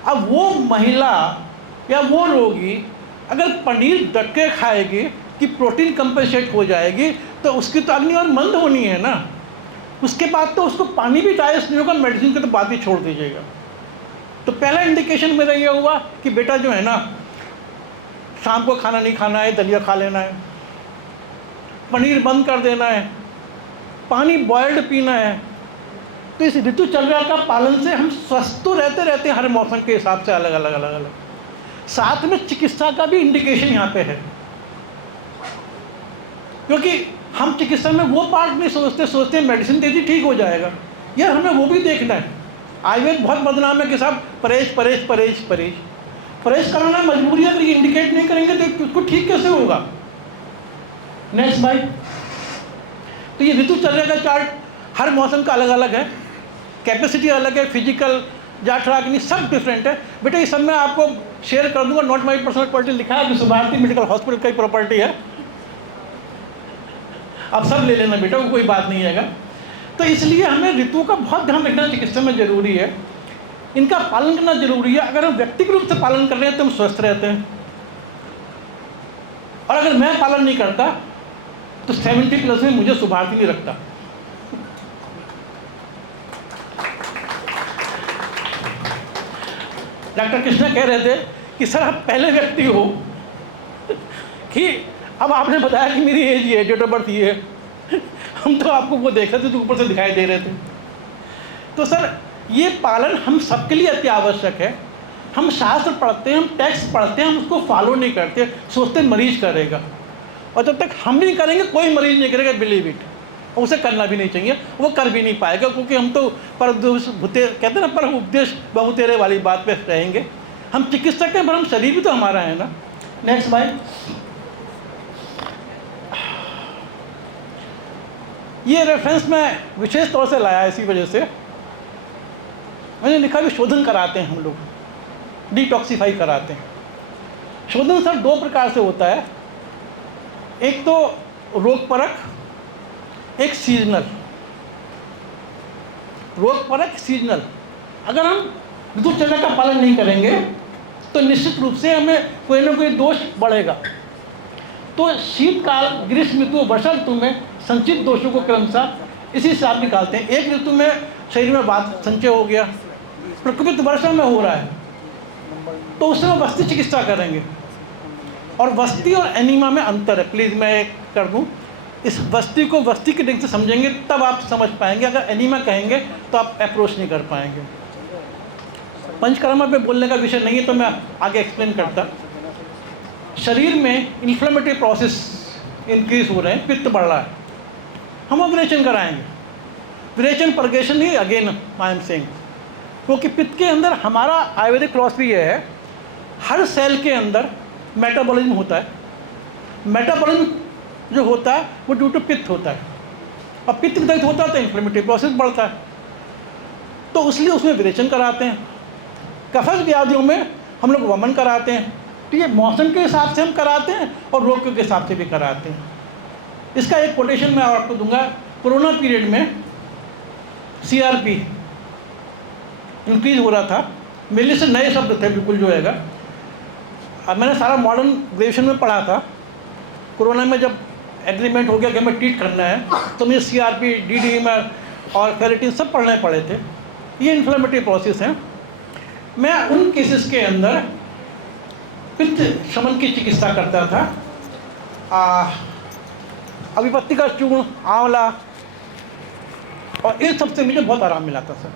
अब वो महिला या वो रोगी अगर पनीर डट के खाएगी कि प्रोटीन कंपेंसेट हो जाएगी, तो उसकी तो अग्नि और मंद होनी है ना। उसके बाद तो उसको पानी भी डाइजेस्ट नहीं होगा, मेडिसिन की तो बात ही छोड़ दीजिएगा। तो पहला इंडिकेशन मेरा ये हुआ कि बेटा जो है ना, शाम को खाना नहीं खाना है, दलिया खा लेना है, पनीर बंद कर देना है, पानी बॉयल्ड पीना है। तो इस ऋतुचर्या का पालन से हम स्वस्थ तो रहते हैं हर मौसम के हिसाब से, अलग अलग। साथ में चिकित्सा का भी इंडिकेशन यहाँ पे है, क्योंकि हम चिकित्सा में वो पार्ट नहीं सोचते हैं मेडिसिन दे दी ठीक हो जाएगा। यार हमें वो भी देखना है। आयुर्वेद बहुत बदनाम है कि साहब परहेज कराना मजबूरी है, अगर ये इंडिकेट नहीं करेंगे तो उसको ठीक कैसे होगा। Next bite. तो ये ऋतुचर्या का चार्ट हर मौसम का अलग अलग है, कैपेसिटी अलग है, फिजिकल, जाठराग्नि सब डिफरेंट है। बेटा ये सब मैं आपको शेयर कर दूंगा, नॉट माई पर्सनल प्रॉपर्टी, लिखा है विश्व भारती मेडिकल हॉस्पिटल का ही प्रॉपर्टी है, आप सब ले लेना बेटा, कोई बात नहीं है। तो इसलिए हमें ऋतुओं का बहुत ध्यान रखना चिकित्सा में जरूरी है, इनका पालन करना जरूरी है। अगर हम व्यक्तिगत रूप से पालन कर रहे हैं तो हम स्वस्थ रहते हैं, और अगर मैं पालन नहीं करता तो 70+ में मुझे सुभारती नहीं रखता। डॉक्टर कृष्णा कह रहे थे कि सर आप पहले व्यक्ति हो कि अब आपने बताया कि मेरी एज ये है, डेट ऑफ बर्थ ये है, हम तो आपको वो देख रहे थे तो ऊपर से दिखाई दे रहे थे। तो सर ये पालन हम सबके लिए अति आवश्यक है। हम शास्त्र पढ़ते हैं, हम टेक्स्ट पढ़ते हैं, हम उसको फॉलो नहीं करते, सोचते मरीज करेगा, और जब तक हम नहीं करेंगे कोई मरीज नहीं करेगा, बिलीव इट। और उसे करना भी नहीं चाहिए, वो कर भी नहीं पाएगा, क्योंकि हम तो पर कहते हैं ना, पर उपदेश बहुतेरे वाली बात पे रहेंगे। हम चिकित्सक हैं पर हम शरीर भी तो हमारा है ना। नेक्स्ट भाई, ये रेफरेंस मैं विशेष तौर से लाया इसी वजह से। मैंने लिखा भी शोधन कराते हैं हम लोग, डिटॉक्सीफाई कराते हैं। शोधन सर दो प्रकार से होता है, एक तो रोग परख, एक सीजनल। रोग परख, सीजनल। अगर हम ऋतुचर्या का पालन नहीं करेंगे तो निश्चित रूप से हमें कोई ना कोई दोष बढ़ेगा। तो शीतकाल, ग्रीष्म ऋतु, वर्षा ऋतु में संचित दोषों को क्रमशः इसी से आप निकालते हैं। एक ऋतु में शरीर में वात संचय हो गया, प्रकोपित वर्षा में हो रहा है, तो उससे हम वस्ती चिकित्सा करेंगे। और वस्ती और एनीमा में अंतर है, प्लीज़ मैं एक कर दूं, इस वस्ती को वस्ती के ढंग से समझेंगे तब आप समझ पाएंगे। अगर एनीमा कहेंगे तो आप अप्रोच नहीं कर पाएंगे। पंचकर्मा पे बोलने का विषय नहीं है तो मैं आगे एक्सप्लेन करता। शरीर में इन्फ्लेमेटरी प्रोसेस इंक्रीज हो रहे हैं, पित्त बढ़ रहा है, हम विरेचन कराएंगे। विरेचन परगेशन ही अगेन आई एम सेइंग, क्योंकि पित्त के अंदर हमारा आयुर्वेदिक फिलॉसफी ये है, हर सेल के अंदर मेटाबॉलिज्म होता है। मेटाबॉलिज्म जो होता है वो ड्यू टू पित्त होता है, और पित्त विदग्ध होता है तो इन्फ्लेमेटरी प्रोसेस बढ़ता है, तो इसलिए उसमें विरेचन कराते हैं। कफज व्याधियों में हम लोग वमन कराते हैं, तो ये मौसम के हिसाब से हम कराते हैं और रोग के हिसाब से भी कराते हैं। इसका एक कोटेशन मैं आपको दूंगा। कोरोना पीरियड में CRP इंक्रीज हो रहा था, मेरे लिए से नए शब्द थे बिल्कुल जो हैगा। अब मैंने सारा मॉडर्न ग्रेजुएशन में पढ़ा था। कोरोना में जब एग्रीमेंट हो गया कि हमें ट्रीट करना है तो मुझे CRP, DDMR और फेरेटिन सब पढ़ने पड़े थे। ये इन्फ्लेमेटरी प्रोसेस है। मैं उन केसेस के अंदर पित्त शमन की चिकित्सा करता था। अभिपत्ति का चूर्ण, आंवला, और इन सबसे मुझे बहुत आराम मिला था सर,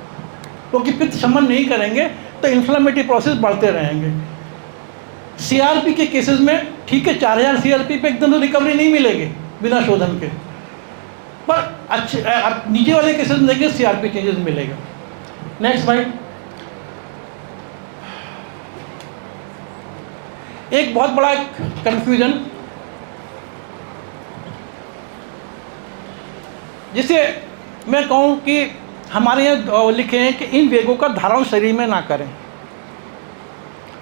क्योंकि पित्त शमन नहीं करेंगे तो इन्फ्लेमेटरी प्रोसेस बढ़ते रहेंगे। CRP के केसेस में ठीक है 4000 CRP पे एकदम रिकवरी नहीं मिलेगी बिना शोधन के, पर अच्छे नीचे वाले केसेस में देखिए CRP चेंजेस मिलेगा। नेक्स्ट भाई, एक बहुत बड़ा कंफ्यूजन जिसे मैं कहूँ कि हमारे यहाँ लिखे हैं कि इन वेगों का धारण शरीर में ना करें।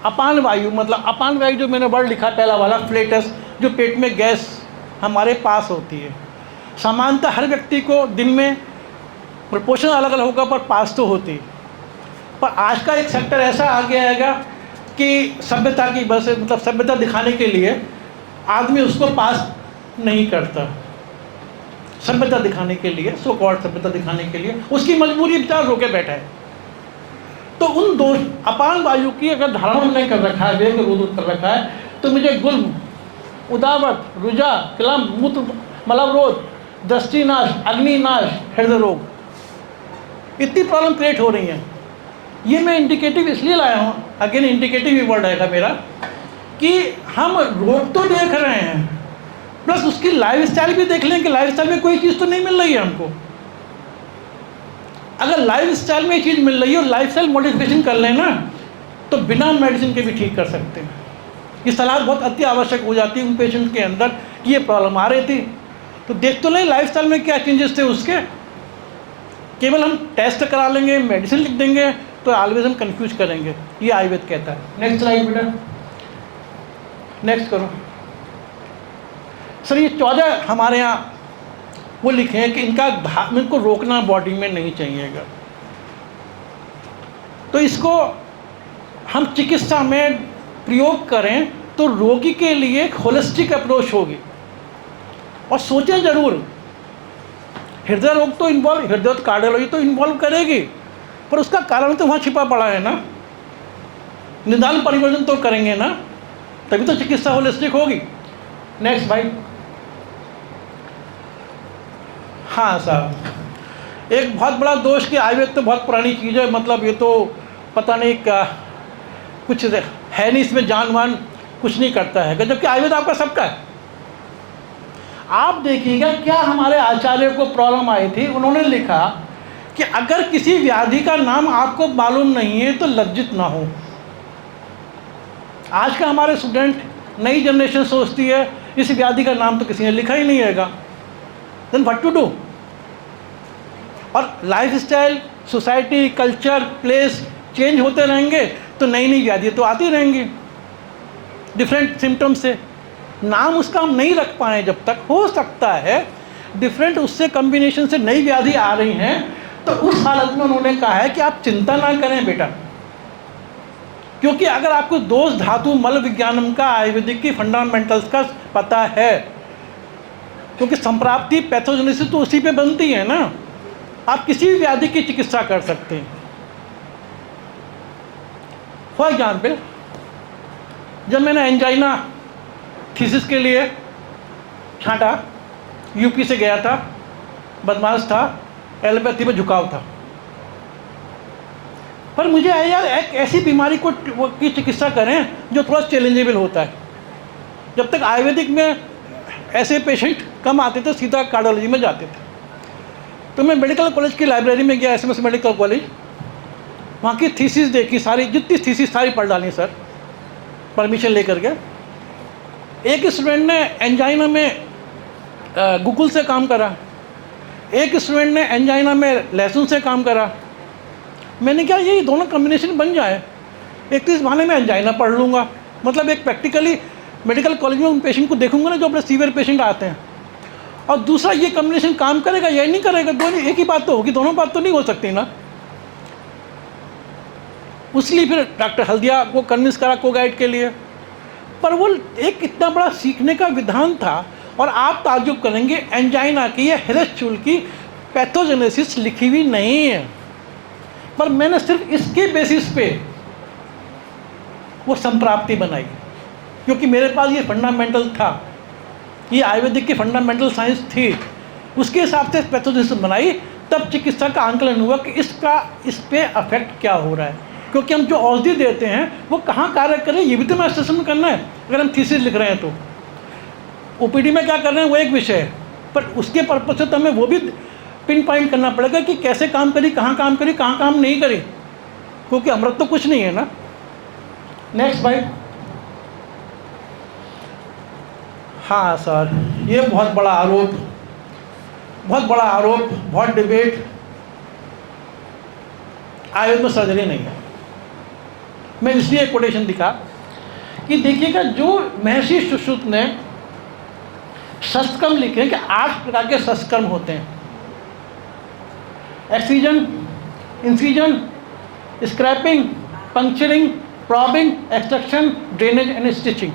अपान वायु, मतलब अपान वायु जो मैंने वर्ड लिखा पहला वाला, फ्लेटस, जो पेट में गैस हमारे पास होती है। सामान्यतः हर व्यक्ति को दिन में प्रपोर्शन अलग अलग होगा पर पास तो होती है। पर आज का एक सेक्टर ऐसा आ गया हैगा कि सभ्यता की बस, मतलब सभ्यता दिखाने के लिए आदमी उसको पास नहीं करता। सभ्यता दिखाने के लिए, सो कॉल्ड सभ्यता दिखाने के लिए उसकी मजबूरी विचार रोके बैठा है। तो उन दोष अपान वायु की अगर धारण नहीं कर रखा है, वेग रोध कर रखा है, तो मुझे गुल्म, उदावत, रुजा, क्लम, मूत्र मलवरोध, दृष्टिनाश, अग्निनाश, हृदय रोग, इतनी प्रॉब्लम क्रिएट हो रही हैं। ये मैं इंडिकेटिव इसलिए लाया हूँ, अगेन इंडिकेटिव ही वर्ड है मेरा, कि हम रोग तो देख रहे हैं प्लस उसकी लाइफ स्टाइल भी देख लें कि लाइफ स्टाइल में कोई चीज़ तो नहीं मिल रही है हमको। अगर लाइफ स्टाइल में चीज़ मिल रही है और लाइफ स्टाइल मॉडिफिकेशन कर लें ना, तो बिना मेडिसिन के भी ठीक कर सकते हैं। ये सलाह बहुत अति आवश्यक हो जाती है उन पेशेंट के अंदर कि ये प्रॉब्लम आ रही थी, तो देख तो नहीं लाइफ स्टाइल में क्या चेंजेस थे उसके। केवल हम टेस्ट करा लेंगे, मेडिसिन लिख देंगे तो ऑलवेज हम कंफ्यूज करेंगे, ये आयुर्वेद कहता है। नेक्स्ट स्लाइड बेटा, नेक्स्ट करो सर। ये 14 हमारे यहाँ वो लिखे हैं कि इनको रोकना बॉडी में नहीं चाहिएगा। तो इसको हम चिकित्सा में प्रयोग करें तो रोगी के लिए एक होलिस्टिक अप्रोच होगी। और सोचें जरूर, हृदय रोग तो इन्वॉल्व, हृदय कार्डियोलॉजी तो इन्वॉल्व करेगी, पर उसका कारण तो वहाँ छिपा पड़ा है ना। निदान परिवर्तन तो करेंगे ना, तभी तो चिकित्सा होलिस्टिक होगी। नेक्स्ट भाई, हाँ साहब, एक बहुत बड़ा दोष कि आयुर्वेद तो बहुत पुरानी चीज़ है, मतलब ये तो पता नहीं क्या कुछ है नहीं इसमें, जानवान कुछ नहीं करता है, जबकि आयुर्वेद आपका सबका है। आप देखिएगा क्या हमारे आचार्य को प्रॉब्लम आई थी, उन्होंने लिखा कि अगर किसी व्याधि का नाम आपको मालूम नहीं है तो लज्जित ना हो। आज का हमारे स्टूडेंट, नई जनरेशन सोचती है इस व्याधि का नाम तो किसी ने लिखा ही नहीं हैगा, देन व्हाट टू डू। और lifestyle, society, culture, place change होते रहेंगे तो नई नई व्याधि तो आती रहेंगी डिफरेंट सिम्टम्स से। नाम उसका हम नहीं रख पाए जब तक, हो सकता है डिफरेंट उससे कॉम्बिनेशन से नई व्याधि आ रही हैं, तो उस हालत में उन्होंने कहा है कि आप चिंता ना करें बेटा, क्योंकि अगर आपको दोष धातु मल विज्ञानम का, आयुर्वेदिक की फंडामेंटल्स का पता है, क्योंकि संप्राप्ति पैथोजेनेसिस तो उसी पे बनती है ना, आप किसी भी व्याधि की चिकित्सा कर सकते हैं। फॉर एग्जाम्पल, जब मैंने एंजाइना थीसिस के लिए छांटा, यूपी से गया था, बदमाश था, एलोपैथी में झुकाव था, पर मुझे यार एक ऐसी बीमारी को की चिकित्सा करें जो थोड़ा चैलेंजेबल होता है। जब तक आयुर्वेदिक में ऐसे पेशेंट कम आते थे, सीधा कार्डियोलॉजी में जाते थे। तो मैं मेडिकल कॉलेज की लाइब्रेरी में गया, एसएमएस मेडिकल कॉलेज, वहाँ की थीसिस देखी, सारी जितनी थीसिस सारी पढ़ डाली सर, परमिशन लेकर के। एक स्टूडेंट ने एंजाइना में गूगल से काम करा, एक स्टूडेंट ने एंजाइना में लहसुन से काम करा। मैंने कहा ये दोनों कॉम्बिनेशन बन जाए, एक तो इस बहाने में एंजाइना पढ़ लूँगा, मतलब एक प्रैक्टिकली मेडिकल कॉलेज में उन पेशेंट को देखूंगा ना जो अपने सीवियर पेशेंट आते हैं, और दूसरा ये कॉम्बिनेशन काम करेगा या नहीं करेगा, दोनों एक ही बात तो होगी, दोनों बात तो नहीं हो सकती ना। उसलिए फिर डॉक्टर हल्दिया को कन्विंस करा को गाइड के लिए, पर वो एक इतना बड़ा सीखने का विधान था। और आप ताज्जुब करेंगे, एंजाइना की या हेरेस्चूल की पैथोजेनेसिस लिखी हुई नहीं है, पर मैंने सिर्फ इसके बेसिस पे वो संप्राप्ति बनाई, क्योंकि मेरे पास ये फंडामेंटल था, ये आयुर्वेदिक की फंडामेंटल साइंस थी, उसके हिसाब से पैथोजेनेसिस बनाई। तब चिकित्सा का आंकलन हुआ कि इस पे अफेक्ट क्या हो रहा है, क्योंकि हम जो औषधि देते हैं वो कहाँ कार्य करें ये भी तो हमें असेसमेंट करना है। अगर हम थीसिस लिख रहे हैं तो ओपीडी में क्या कर रहे हैं वो एक विषय है, पर उसके पर्पज से तो हमें वो भी पिन पॉइंट करना पड़ेगा कि कैसे काम करी, कहाँ काम करी, कहाँ काम नहीं करी, क्योंकि अमृत तो कुछ नहीं है ना। नेक्स्ट भाई। हाँ सर, ये बहुत बड़ा आरोप, बहुत डिबेट, आयुर्वेद में सर्जरी नहीं है। मैं इसलिए कोटेशन दिखा कि देखिएगा, जो महर्षि सुश्रुत ने शस्त्रकर्म लिखे कि 8 प्रकार के शस्त्रकर्म होते हैं: excision, incision, scraping, puncturing, probing, extraction, drainage and stitching.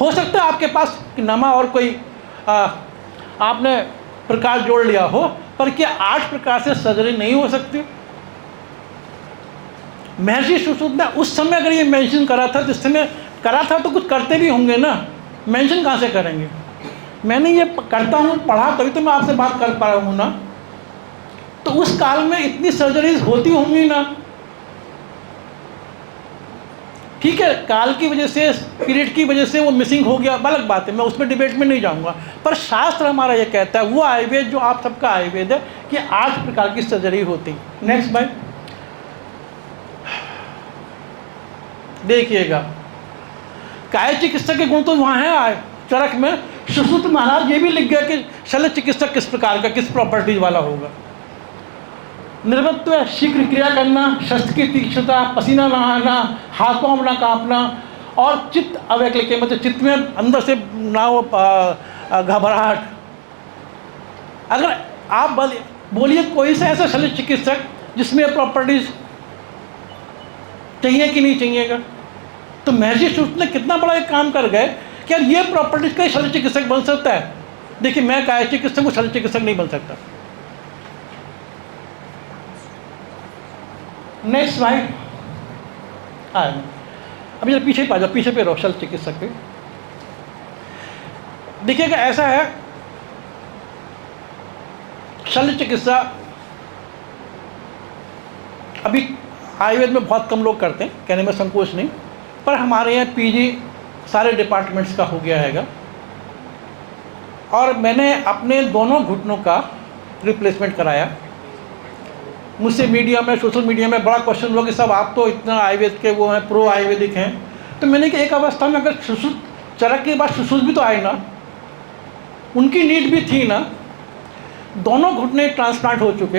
हो सकता है आपके पास नमा और कोई आपने प्रकार जोड़ लिया हो, पर क्या 8 प्रकार से सर्जरी नहीं हो सकती? महर्षि सुश्रुत ने उस समय अगर ये मेंशन करा था, जिस समय करा था तो कुछ करते भी होंगे ना, मेंशन कहाँ से करेंगे? मैंने ये करता हूँ, पढ़ा, तभी तो मैं आपसे बात कर पा रहा हूँ ना। तो उस काल में इतनी सर्जरीज होती होंगी ना। ठीक है, काल की वजह से, पीरियड की वजह से वो मिसिंग हो गया, अलग बात है, मैं उसमें डिबेट में नहीं जाऊंगा। पर शास्त्र हमारा ये कहता है, वो आयुर्वेद जो आप सबका आयुर्वेद है, कि 8 प्रकार की सर्जरी होती। नेक्स्ट भाई देखिएगा, काय चिकित्सक के गुण तो वहाँ है चरक में। सुश्रुत महाराज ये भी लिख गया कि शल्य चिकित्सक किस प्रकार का, किस प्रॉपर्टीज वाला होगा। निर्वत्व, शीघ्र क्रिया करना, शस्त्र की तीक्ष्णता, पसीना नहाना, हाथ पाँव ना कांपना, और चित्त अवैकल्य, मतलब चित्त में अंदर से ना हो घबराहट। अगर आप बोलिए कोई सा ऐसा शल्य चिकित्सक जिसमें प्रॉपर्टीज चाहिए कि नहीं चाहिएगा? तो महर्षि सुश्रुत ने कितना बड़ा एक काम कर गए कि यार ये प्रॉपर्टीज का शल्य चिकित्सक बन सकता है। देखिए, मैं काय चिकित्सक हूँ, शल्य चिकित्सक नहीं बन सकता। नेक्स्ट भाई, अभी जरा पीछे पा जाओ, पीछे पे रहो, शल्य चिकित्सक पे। देखिएगा, ऐसा है शल्य चिकित्सा अभी आयुर्वेद में बहुत कम लोग करते हैं, कहने में संकोच नहीं, पर हमारे यहाँ पीजी सारे डिपार्टमेंट्स का हो गया हैगा। और मैंने अपने दोनों घुटनों का रिप्लेसमेंट कराया। मुझसे मीडिया में, सोशल मीडिया में बड़ा क्वेश्चन हुआ कि सब आप तो इतना आयुर्वेद के वो हैं, प्रो आयुर्वेदिक हैं। तो मैंने कि एक अवस्था में अगर सुश्रुत चरक के बाद सुश्रुत भी तो आए ना, उनकी नीड भी थी ना। दोनों घुटने ट्रांसप्लांट हो चुके।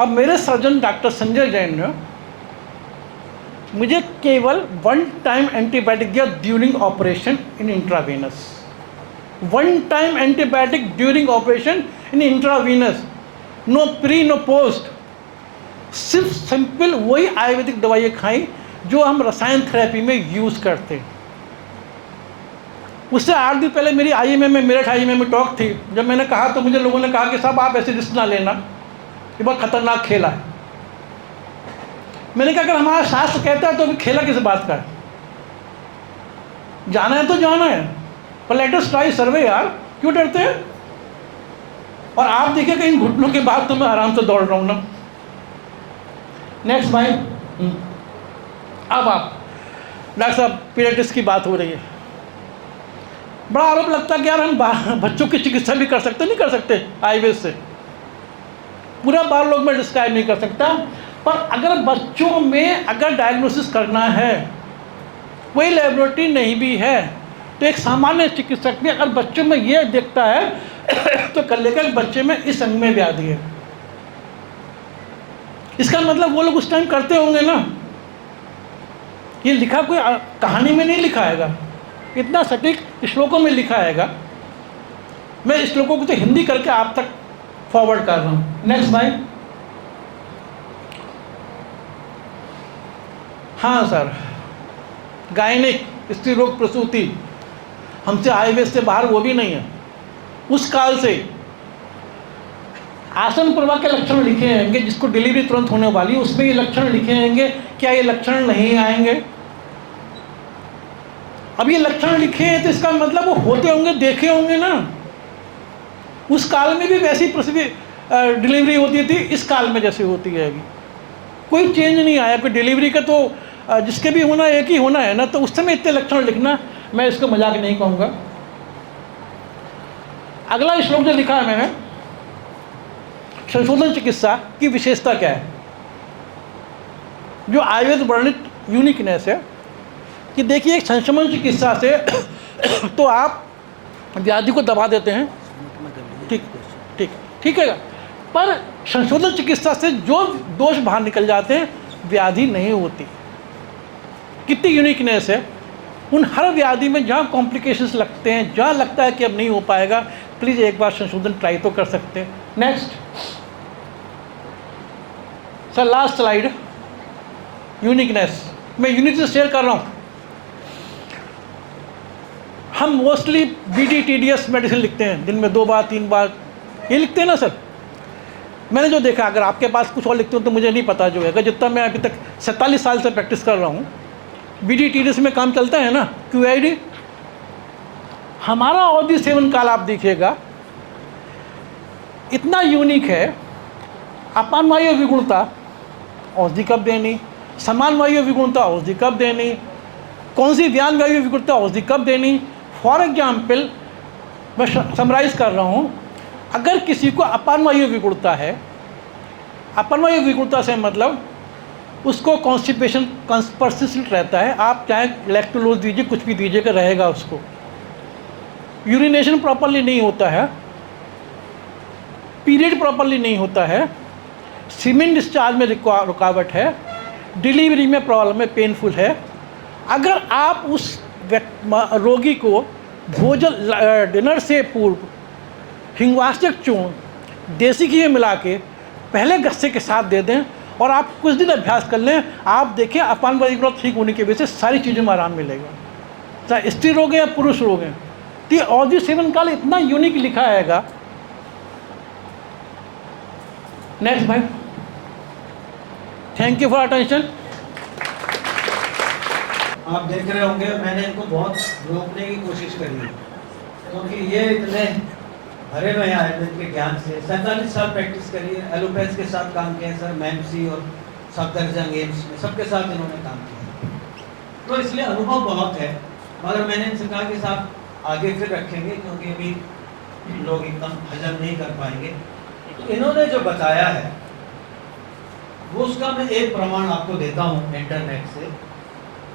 अब मेरे सर्जन डॉक्टर संजय जैन ने मुझे केवल 1 टाइम एंटीबायोटिक दिया during operation in intravenous. 1 time antibiotic during operation in intravenous, no pre no post. सिर्फ सिंपल वही आयुर्वेदिक दवाइयाँ खाई जो हम रसायन थेरेपी में यूज़ करते हैं। उससे 8 दिन पहले मेरी आईएमए में, मेरठ आईएमए में टॉक थी। जब मैंने कहा तो मुझे लोगों ने कहा कि साहब आप ऐसे रिस्क ना लेना, ये बहुत खतरनाक खेला है। मैंने कहा अगर हमारा शास्त्र कहता है तो अभी खेला किस बात का है? जाना है तो जाना है, पर लेट अस ट्राई सर्वे यार, क्यों डरते हैं? और आप देखिए कि इन घुटनों के बाद तो मैं आराम से दौड़ रहा हूँ ना। नेक्स्ट भाई। अब आप डॉक्टर साहब पीडियाट्रिक्स की बात हो रही है। बड़ा आरोप लगता है कि यार हम बच्चों की चिकित्सा भी कर सकते, नहीं कर सकते आयुर्वेद से। पूरा बाल लोग मैं डिस्क्राइब नहीं कर सकता, पर अगर बच्चों में अगर डायग्नोसिस करना है, कोई लेबोरेटरी नहीं भी है, तो एक सामान्य चिकित्सक भी अगर बच्चों में ये देखता है तो कर लेगा कि बच्चे में इस अंग में व्याधि है। इसका मतलब वो लोग उस टाइम करते होंगे ना। ये लिखा कोई कहानी में नहीं लिखा हैगा, इतना सटीक श्लोकों में लिखा हैगा। मैं श्लोकों को तो हिंदी करके आप तक फॉरवर्ड कर रहा हूँ। नेक्स्ट भाई। हाँ सर, गायनिक, स्त्री रोग प्रसूति, हमसे आयुर्वेद से बाहर वो भी नहीं है। उस काल से आसन प्रभा के लक्षण लिखे होंगे, जिसको डिलीवरी तुरंत होने वाली है उसमें ये लक्षण लिखे होंगे। क्या ये लक्षण नहीं आएंगे? अब ये लक्षण लिखे हैं तो इसका मतलब वो होते होंगे, देखे होंगे ना। उस काल में भी वैसी डिलीवरी होती थी, इस काल में जैसे होती है अभी कोई चेंज नहीं आया। कोई डिलीवरी का तो जिसके भी होना एक ही होना है ना, तो उस समय इतने लक्षण लिखना, मैं इसको मजाक नहीं कहूँगा। अगला श्लोक जो लिखा है मैंने, संशोधन चिकित्सा की विशेषता क्या है, जो आयुर्वेद वर्णित यूनिकनेस है कि देखिए एक संशोधन चिकित्सा से तो आप व्याधि को दबा देते हैं, ठीक ठीक ठीक है, पर संशोधन चिकित्सा से जो दोष बाहर निकल जाते हैं, व्याधि नहीं होती। कितनी यूनिकनेस है। उन हर व्याधि में जहाँ कॉम्प्लिकेशंस लगते हैं, जहाँ लगता है कि अब नहीं हो पाएगा, प्लीज़ एक बार संशोधन ट्राई तो कर सकते हैं। Next sir, last slide, uniqueness. मैं यूनिकनेस शेयर कर रहा हूँ। हम मोस्टली BD-TDS मेडिसिन लिखते हैं, दिन में 2 बार 3 बार ये लिखते हैं ना सर। मैंने जो देखा, अगर आपके पास कुछ और लिखते हो तो मुझे नहीं पता जो है। जितना मैं अभी तक 47 साल से प्रैक्टिस कर रहा हूँ, BD-TDS में काम चलता है ना, QID। हमारा औषधि सेवन काल आप देखिएगा इतना यूनिक है। अपान वायु विगुणता औषधि कब देनी, समान वायु विगुणता औषधि कब देनी, कौन सी व्यान वायु विगुणता औषधि कब देनी। फॉर एग्जाम्पल मैं समराइज कर रहा हूँ, अगर किसी को अपान वायु विगुणता है, अपान वायु विगुणता से मतलब उसको कॉन्स्टिपेशन परसिस्टेंट रहता है। आप चाहे लैक्टोलोज दीजिए, कुछ भी दीजिएगा, रहेगा उसको। यूरिनेशन प्रॉपरली नहीं होता है, पीरियड प्रॉपरली नहीं होता है, सीमेन डिस्चार्ज में रुकावट है, डिलीवरी में प्रॉब्लम है, पेनफुल है। अगर आप उस रोगी को भोजन डिनर से पूर्व हिंगवाष्टक चूर्ण देसी घी में मिला के पहले गस्से के साथ दे दें और आप कुछ दिन अभ्यास कर लें, आप देखिए अपान वायु विगुणता ठीक होने की वजह से सारी चीज़ों में आराम मिलेगा, चाहे स्त्री रोग है या पुरुष रोग हैं। तो ये औषधि सेवन काल इतना यूनिक लिखा हैगा। नेक्स्ट भाई। Thank you for attention. आप देख रहे होंगे मैंने इनको बहुत रोकने की कोशिश करी है, क्योंकि ये इतने भरे हुए हैं आयुर्वेद के ज्ञान से। 47 साल प्रैक्टिस करी है, एलोपैथ के साथ काम किया है सर, मैमसी और सफदरजंग एम्स में, सबके साथ इन्होंने काम किया। तो इसलिए अनुभव बहुत है। मगर मैंने इनसे कहा कि साहब आगे फिर रखेंगे, क्योंकि अभी लोग एकदम हजम नहीं कर पाएंगे। तो इन्होंने जो बताया है वो उसका मैं एक प्रमाण आपको देता हूँ इंटरनेट से।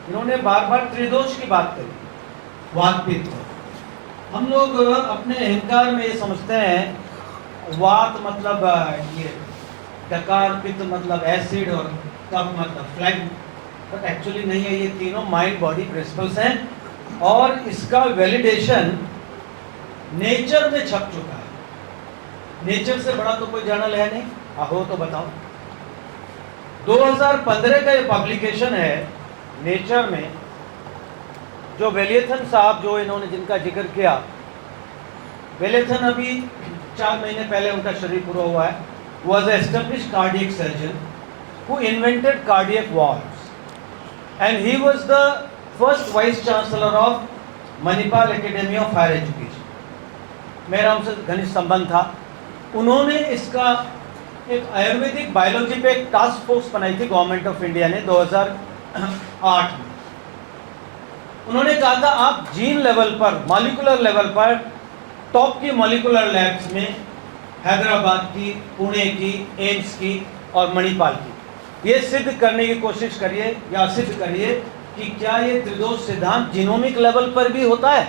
इन्होंने बार बार त्रिदोष की बात करी, वात पित्त। हम लोग अपने अहंकार में ये समझते हैं वात मतलब ये डकार, पित्त मतलब एसिड और कफ मतलब फ्लैग, बट एक्चुअली नहीं है। ये तीनों माइंड बॉडी प्रिंसिपल्स हैं और इसका वैलिडेशन नेचर में छप चुका है। नेचर से बड़ा तो कोई जर्नल है नहीं, हो तो बताओ। 2015 का ये पब्लिकेशन है नेचर में, जो वेलियथन साहब, जो इन्होंने जिनका जिक्र किया, वेलियथन अभी 4 महीने पहले उनका शरीर पूरा हुआ है, was an established cardiac surgeon who invented cardiac valves, and he was the first vice chancellor of Manipal Academy of Higher Education. मेरा उनसे घनिष्ठ संबंध था। उन्होंने इसका एक आयुर्वेदिक बायोलॉजी पे एक टास्क फोर्स बनाई थी गवर्नमेंट ऑफ इंडिया ने 2008 में। उन्होंने कहा था आप जीन लेवल पर, मॉलिक्यूलर लेवल पर टॉप की मॉलिक्यूलर लैब्स में, हैदराबाद की, पुणे की, एम्स की और मणिपाल की, ये सिद्ध करने की कोशिश करिए या सिद्ध करिए कि क्या ये त्रिदोष सिद्धांत जीनोमिक लेवल पर भी होता है।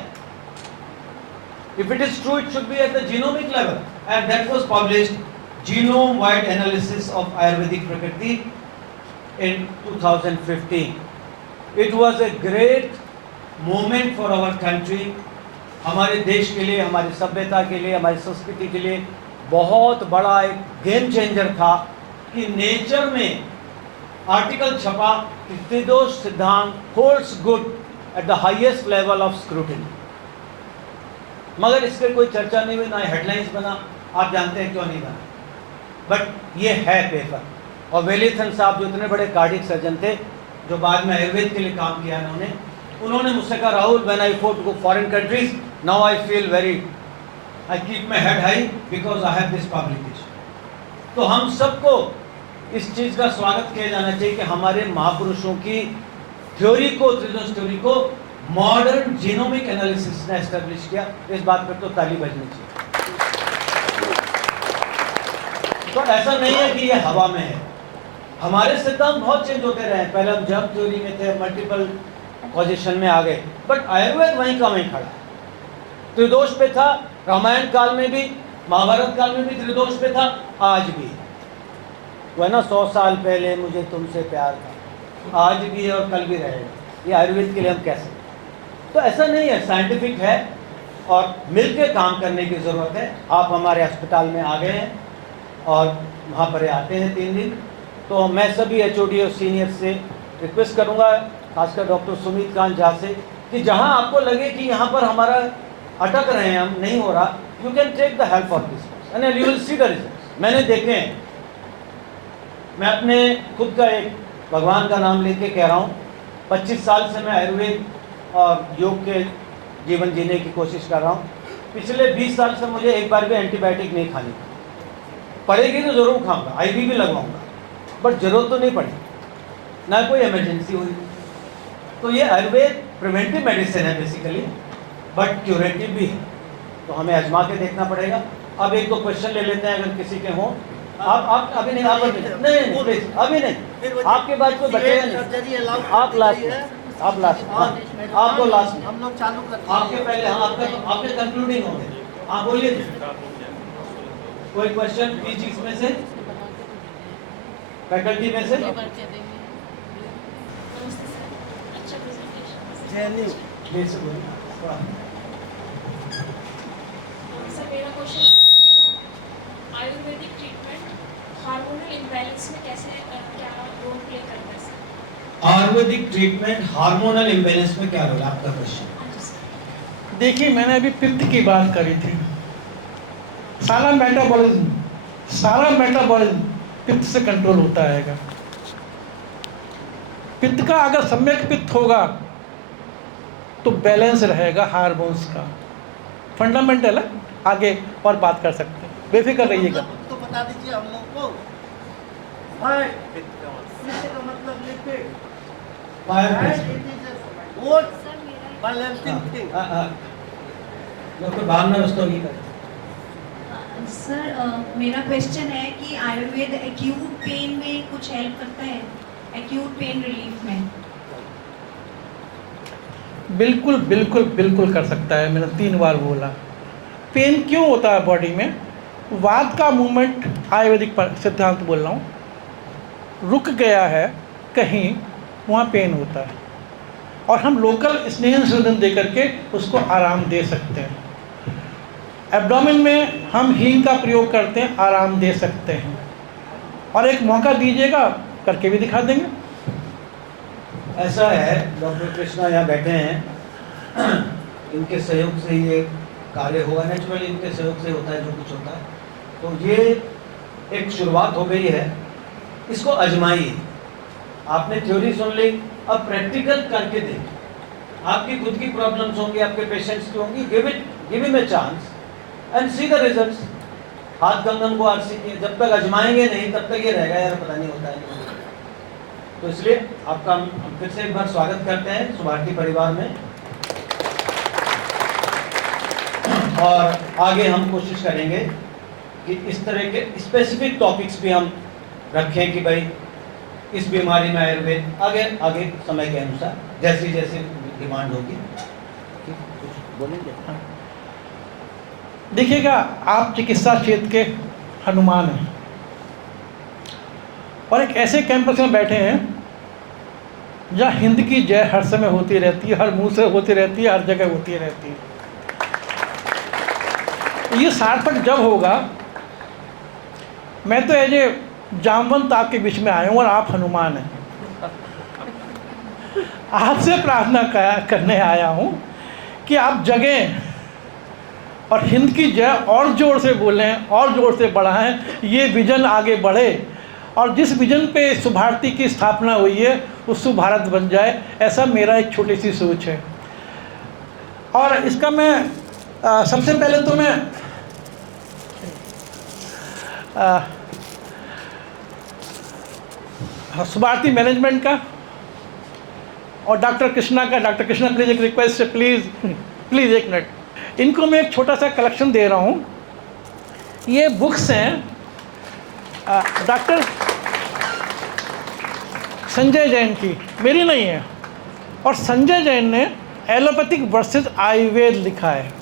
If it is true, it should be at the genomic level, and that was published, Genome-wide Analysis of Ayurvedic Prakriti in 2015. It was a great moment for our country, हमारे देश के लिए, हमारी सभ्यता के लिए, हमारी संस्कृति के लिए बहुत बड़ा एक गेम चेंजर था कि नेचर में आर्टिकल छपा कि त्रिदोष सिद्धांत holds good at the highest level of scrutiny. मगर इसके कोई चर्चा नहीं हुई, ना हेडलाइंस बना। आप जानते हैं क्यों नहीं बना, बट ये है पेपर। और वेलियथन साहब जो इतने बड़े कार्डियक सर्जन थे, जो बाद में आयुर्वेद के लिए काम किया उन्होंने मुझसे कहा, Rahul, when I go foreign countries, now I feel very, I keep my head high because I have this publication. तो हम सबको इस चीज़ का स्वागत किया जाना चाहिए कि हमारे महापुरुषों की थ्योरी को, त्रिदोष थ्योरी को मॉडर्न जीनोमिक एनालिसिस ने एस्टेब्लिश किया। इस बात पर तो ताली बजनी चाहिए। तो ऐसा नहीं है कि ये हवा में है। हमारे सिद्धांत बहुत चेंज होते रहे। पहले हम जर्म थ्योरी में थे, मल्टीपल पोजीशन में आ गए, बट आयुर्वेद वहीं का वहीं खड़ा। त्रिदोष पे था, रामायण काल में भी, महाभारत काल में भी त्रिदोष पे था, आज भी वह ना 100 साल पहले मुझे तुमसे प्यार था, आज भी है और कल भी रहेगा। ये आयुर्वेद के लिए हम कैसे? तो ऐसा नहीं है, साइंटिफिक है और मिलकर काम करने की ज़रूरत है। आप हमारे अस्पताल में आ गए हैं और वहाँ पर आते हैं 3 दिन, तो मैं सभी HOD और सीनियर से रिक्वेस्ट करूँगा, खासकर डॉक्टर सुमित कांत झा से, कि जहाँ आपको लगे कि यहाँ पर हमारा अटक रहे हैं, हम नहीं हो रहा, you can take the help of this and you will see the results. मैंने देखे हैं, मैं अपने खुद का एक भगवान का नाम लेके कह रहा हूँ, 25 साल से मैं आयुर्वेद और योग के जीवन जीने की कोशिश कर रहा हूँ। पिछले 20 साल से मुझे एक बार भी एंटीबायोटिक नहीं खानी पड़ेगी, तो ज़रूर खाऊंगा, IV भी लगवाऊंगा, बट ज़रूरत तो नहीं पड़ी, ना कोई इमरजेंसी हुई। तो ये आयुर्वेद प्रिवेंटिव मेडिसिन है बेसिकली, बट क्यूरेटिव भी है, तो हमें आजमा के देखना पड़ेगा। अब 1-2 क्वेश्चन ले लेते हैं अगर किसी के हों। आप अभी नहीं, आप नहीं प्लीज, अभी नहीं, आपके बाद कोई बचेगा नहीं, आप लास्ट, आप लास्ट, आपको लास्ट, हम लोग चालू करते हैं आपके पहले, हाँ आपके कंक्लूडिंग होंगे, आप बोलिए। कोई क्वेश्चन बीच इसमें से, फैकल्टी में से? मेरा question, Ayurvedic treatment hormonal imbalance में कैसे क्या रोल प्ले करता है sir? Ayurvedic treatment hormonal imbalance में क्या रोल, आपका क्वेश्चन? देखिए, मैंने अभी पित्त की बात करी थी। सारा मेटाबॉलिज्म पित्त से कंट्रोल होता है। पित्त का अगर सम्यक पित्त होगा तो बैलेंस रहेगा हार्मोन्स का। फंडामेंटल है, आगे और बात कर सकते हैं, बेफिक्र रहिएगा। तो बता दीजिए हम लोग को। फायर का मतलब लिक्विड, वोट balancing thing. Doctor Bhavna Rastogi का सर मेरा क्वेश्चन है कि आयुर्वेद एक्यूट पेन में कुछ हेल्प करता है, एक्यूट पेन रिलीफ में? बिल्कुल बिल्कुल बिल्कुल कर सकता है। मैंने 3 बार बोला। पेन क्यों होता है बॉडी में? वात का मूवमेंट, आयुर्वेदिक सिद्धांत बोल रहा हूँ, रुक गया है कहीं, वहाँ पेन होता है, और हम लोकल स्नेह संशोधन दे करके उसको आराम दे सकते हैं। एब्डोमेन में हम हींग का प्रयोग करते हैं, आराम दे सकते हैं। और एक मौका दीजिएगा, करके भी दिखा देंगे। ऐसा है, डॉक्टर कृष्णा यहाँ बैठे हैं, इनके सहयोग से ये कार्य होगा, नेचुरली इनके सहयोग से होता है जो कुछ होता है। तो ये एक शुरुआत हो गई है, इसको आजमाइए। आपने थ्योरी सुन ली, अब प्रैक्टिकल करके देखिए। आपकी खुद की प्रॉब्लम्स होंगी, आपके पेशेंट्स की होंगी, give him a chance and C the results. हाथ कंगन को आरसी किए, जब तक आजमाएंगे नहीं तब तक ये रहेगा यार पता नहीं होता है। तो इसलिए आपका हम फिर से एक बार स्वागत करते हैं सुभारती परिवार में, और आगे हम कोशिश करेंगे कि इस तरह के स्पेसिफिक टॉपिक्स भी हम रखें कि भाई इस बीमारी में आयुर्वेद आगे समय के अनुसार जैसी जैसी डिमांड होगी कुछ बोलेंगे। देखिएगा, आप चिकित्सा क्षेत्र के हनुमान हैं और एक ऐसे कैंपस में बैठे हैं जहाँ हिंद की जय हर समय होती रहती है, हर मुंह से होती रहती है, हर जगह होती रहती है। ये सार्थक जब होगा, मैं तो एज ए जामवंत आपके बीच में आया हूँ और आप हनुमान हैं। आपसे प्रार्थना करने आया हूँ कि आप जगें और हिंद की जय और ज़ोर से बोलें, और ज़ोर से बढ़ाएं, ये विजन आगे बढ़े, और जिस विजन पे सुभारती की स्थापना हुई है उससे भारत बन जाए, ऐसा मेरा एक छोटी सी सोच है। और इसका मैं सबसे पहले तो मैं सुभारती मैनेजमेंट का और डॉक्टर कृष्णा प्लीज़ एक रिक्वेस्ट है, प्लीज़ एक मिनट, इनको मैं एक छोटा सा कलेक्शन दे रहा हूँ। ये बुक्स हैं डॉक्टर संजय जैन की, मेरी नहीं है, और संजय जैन ने एलोपैथिक वर्सेस आयुर्वेद लिखा है।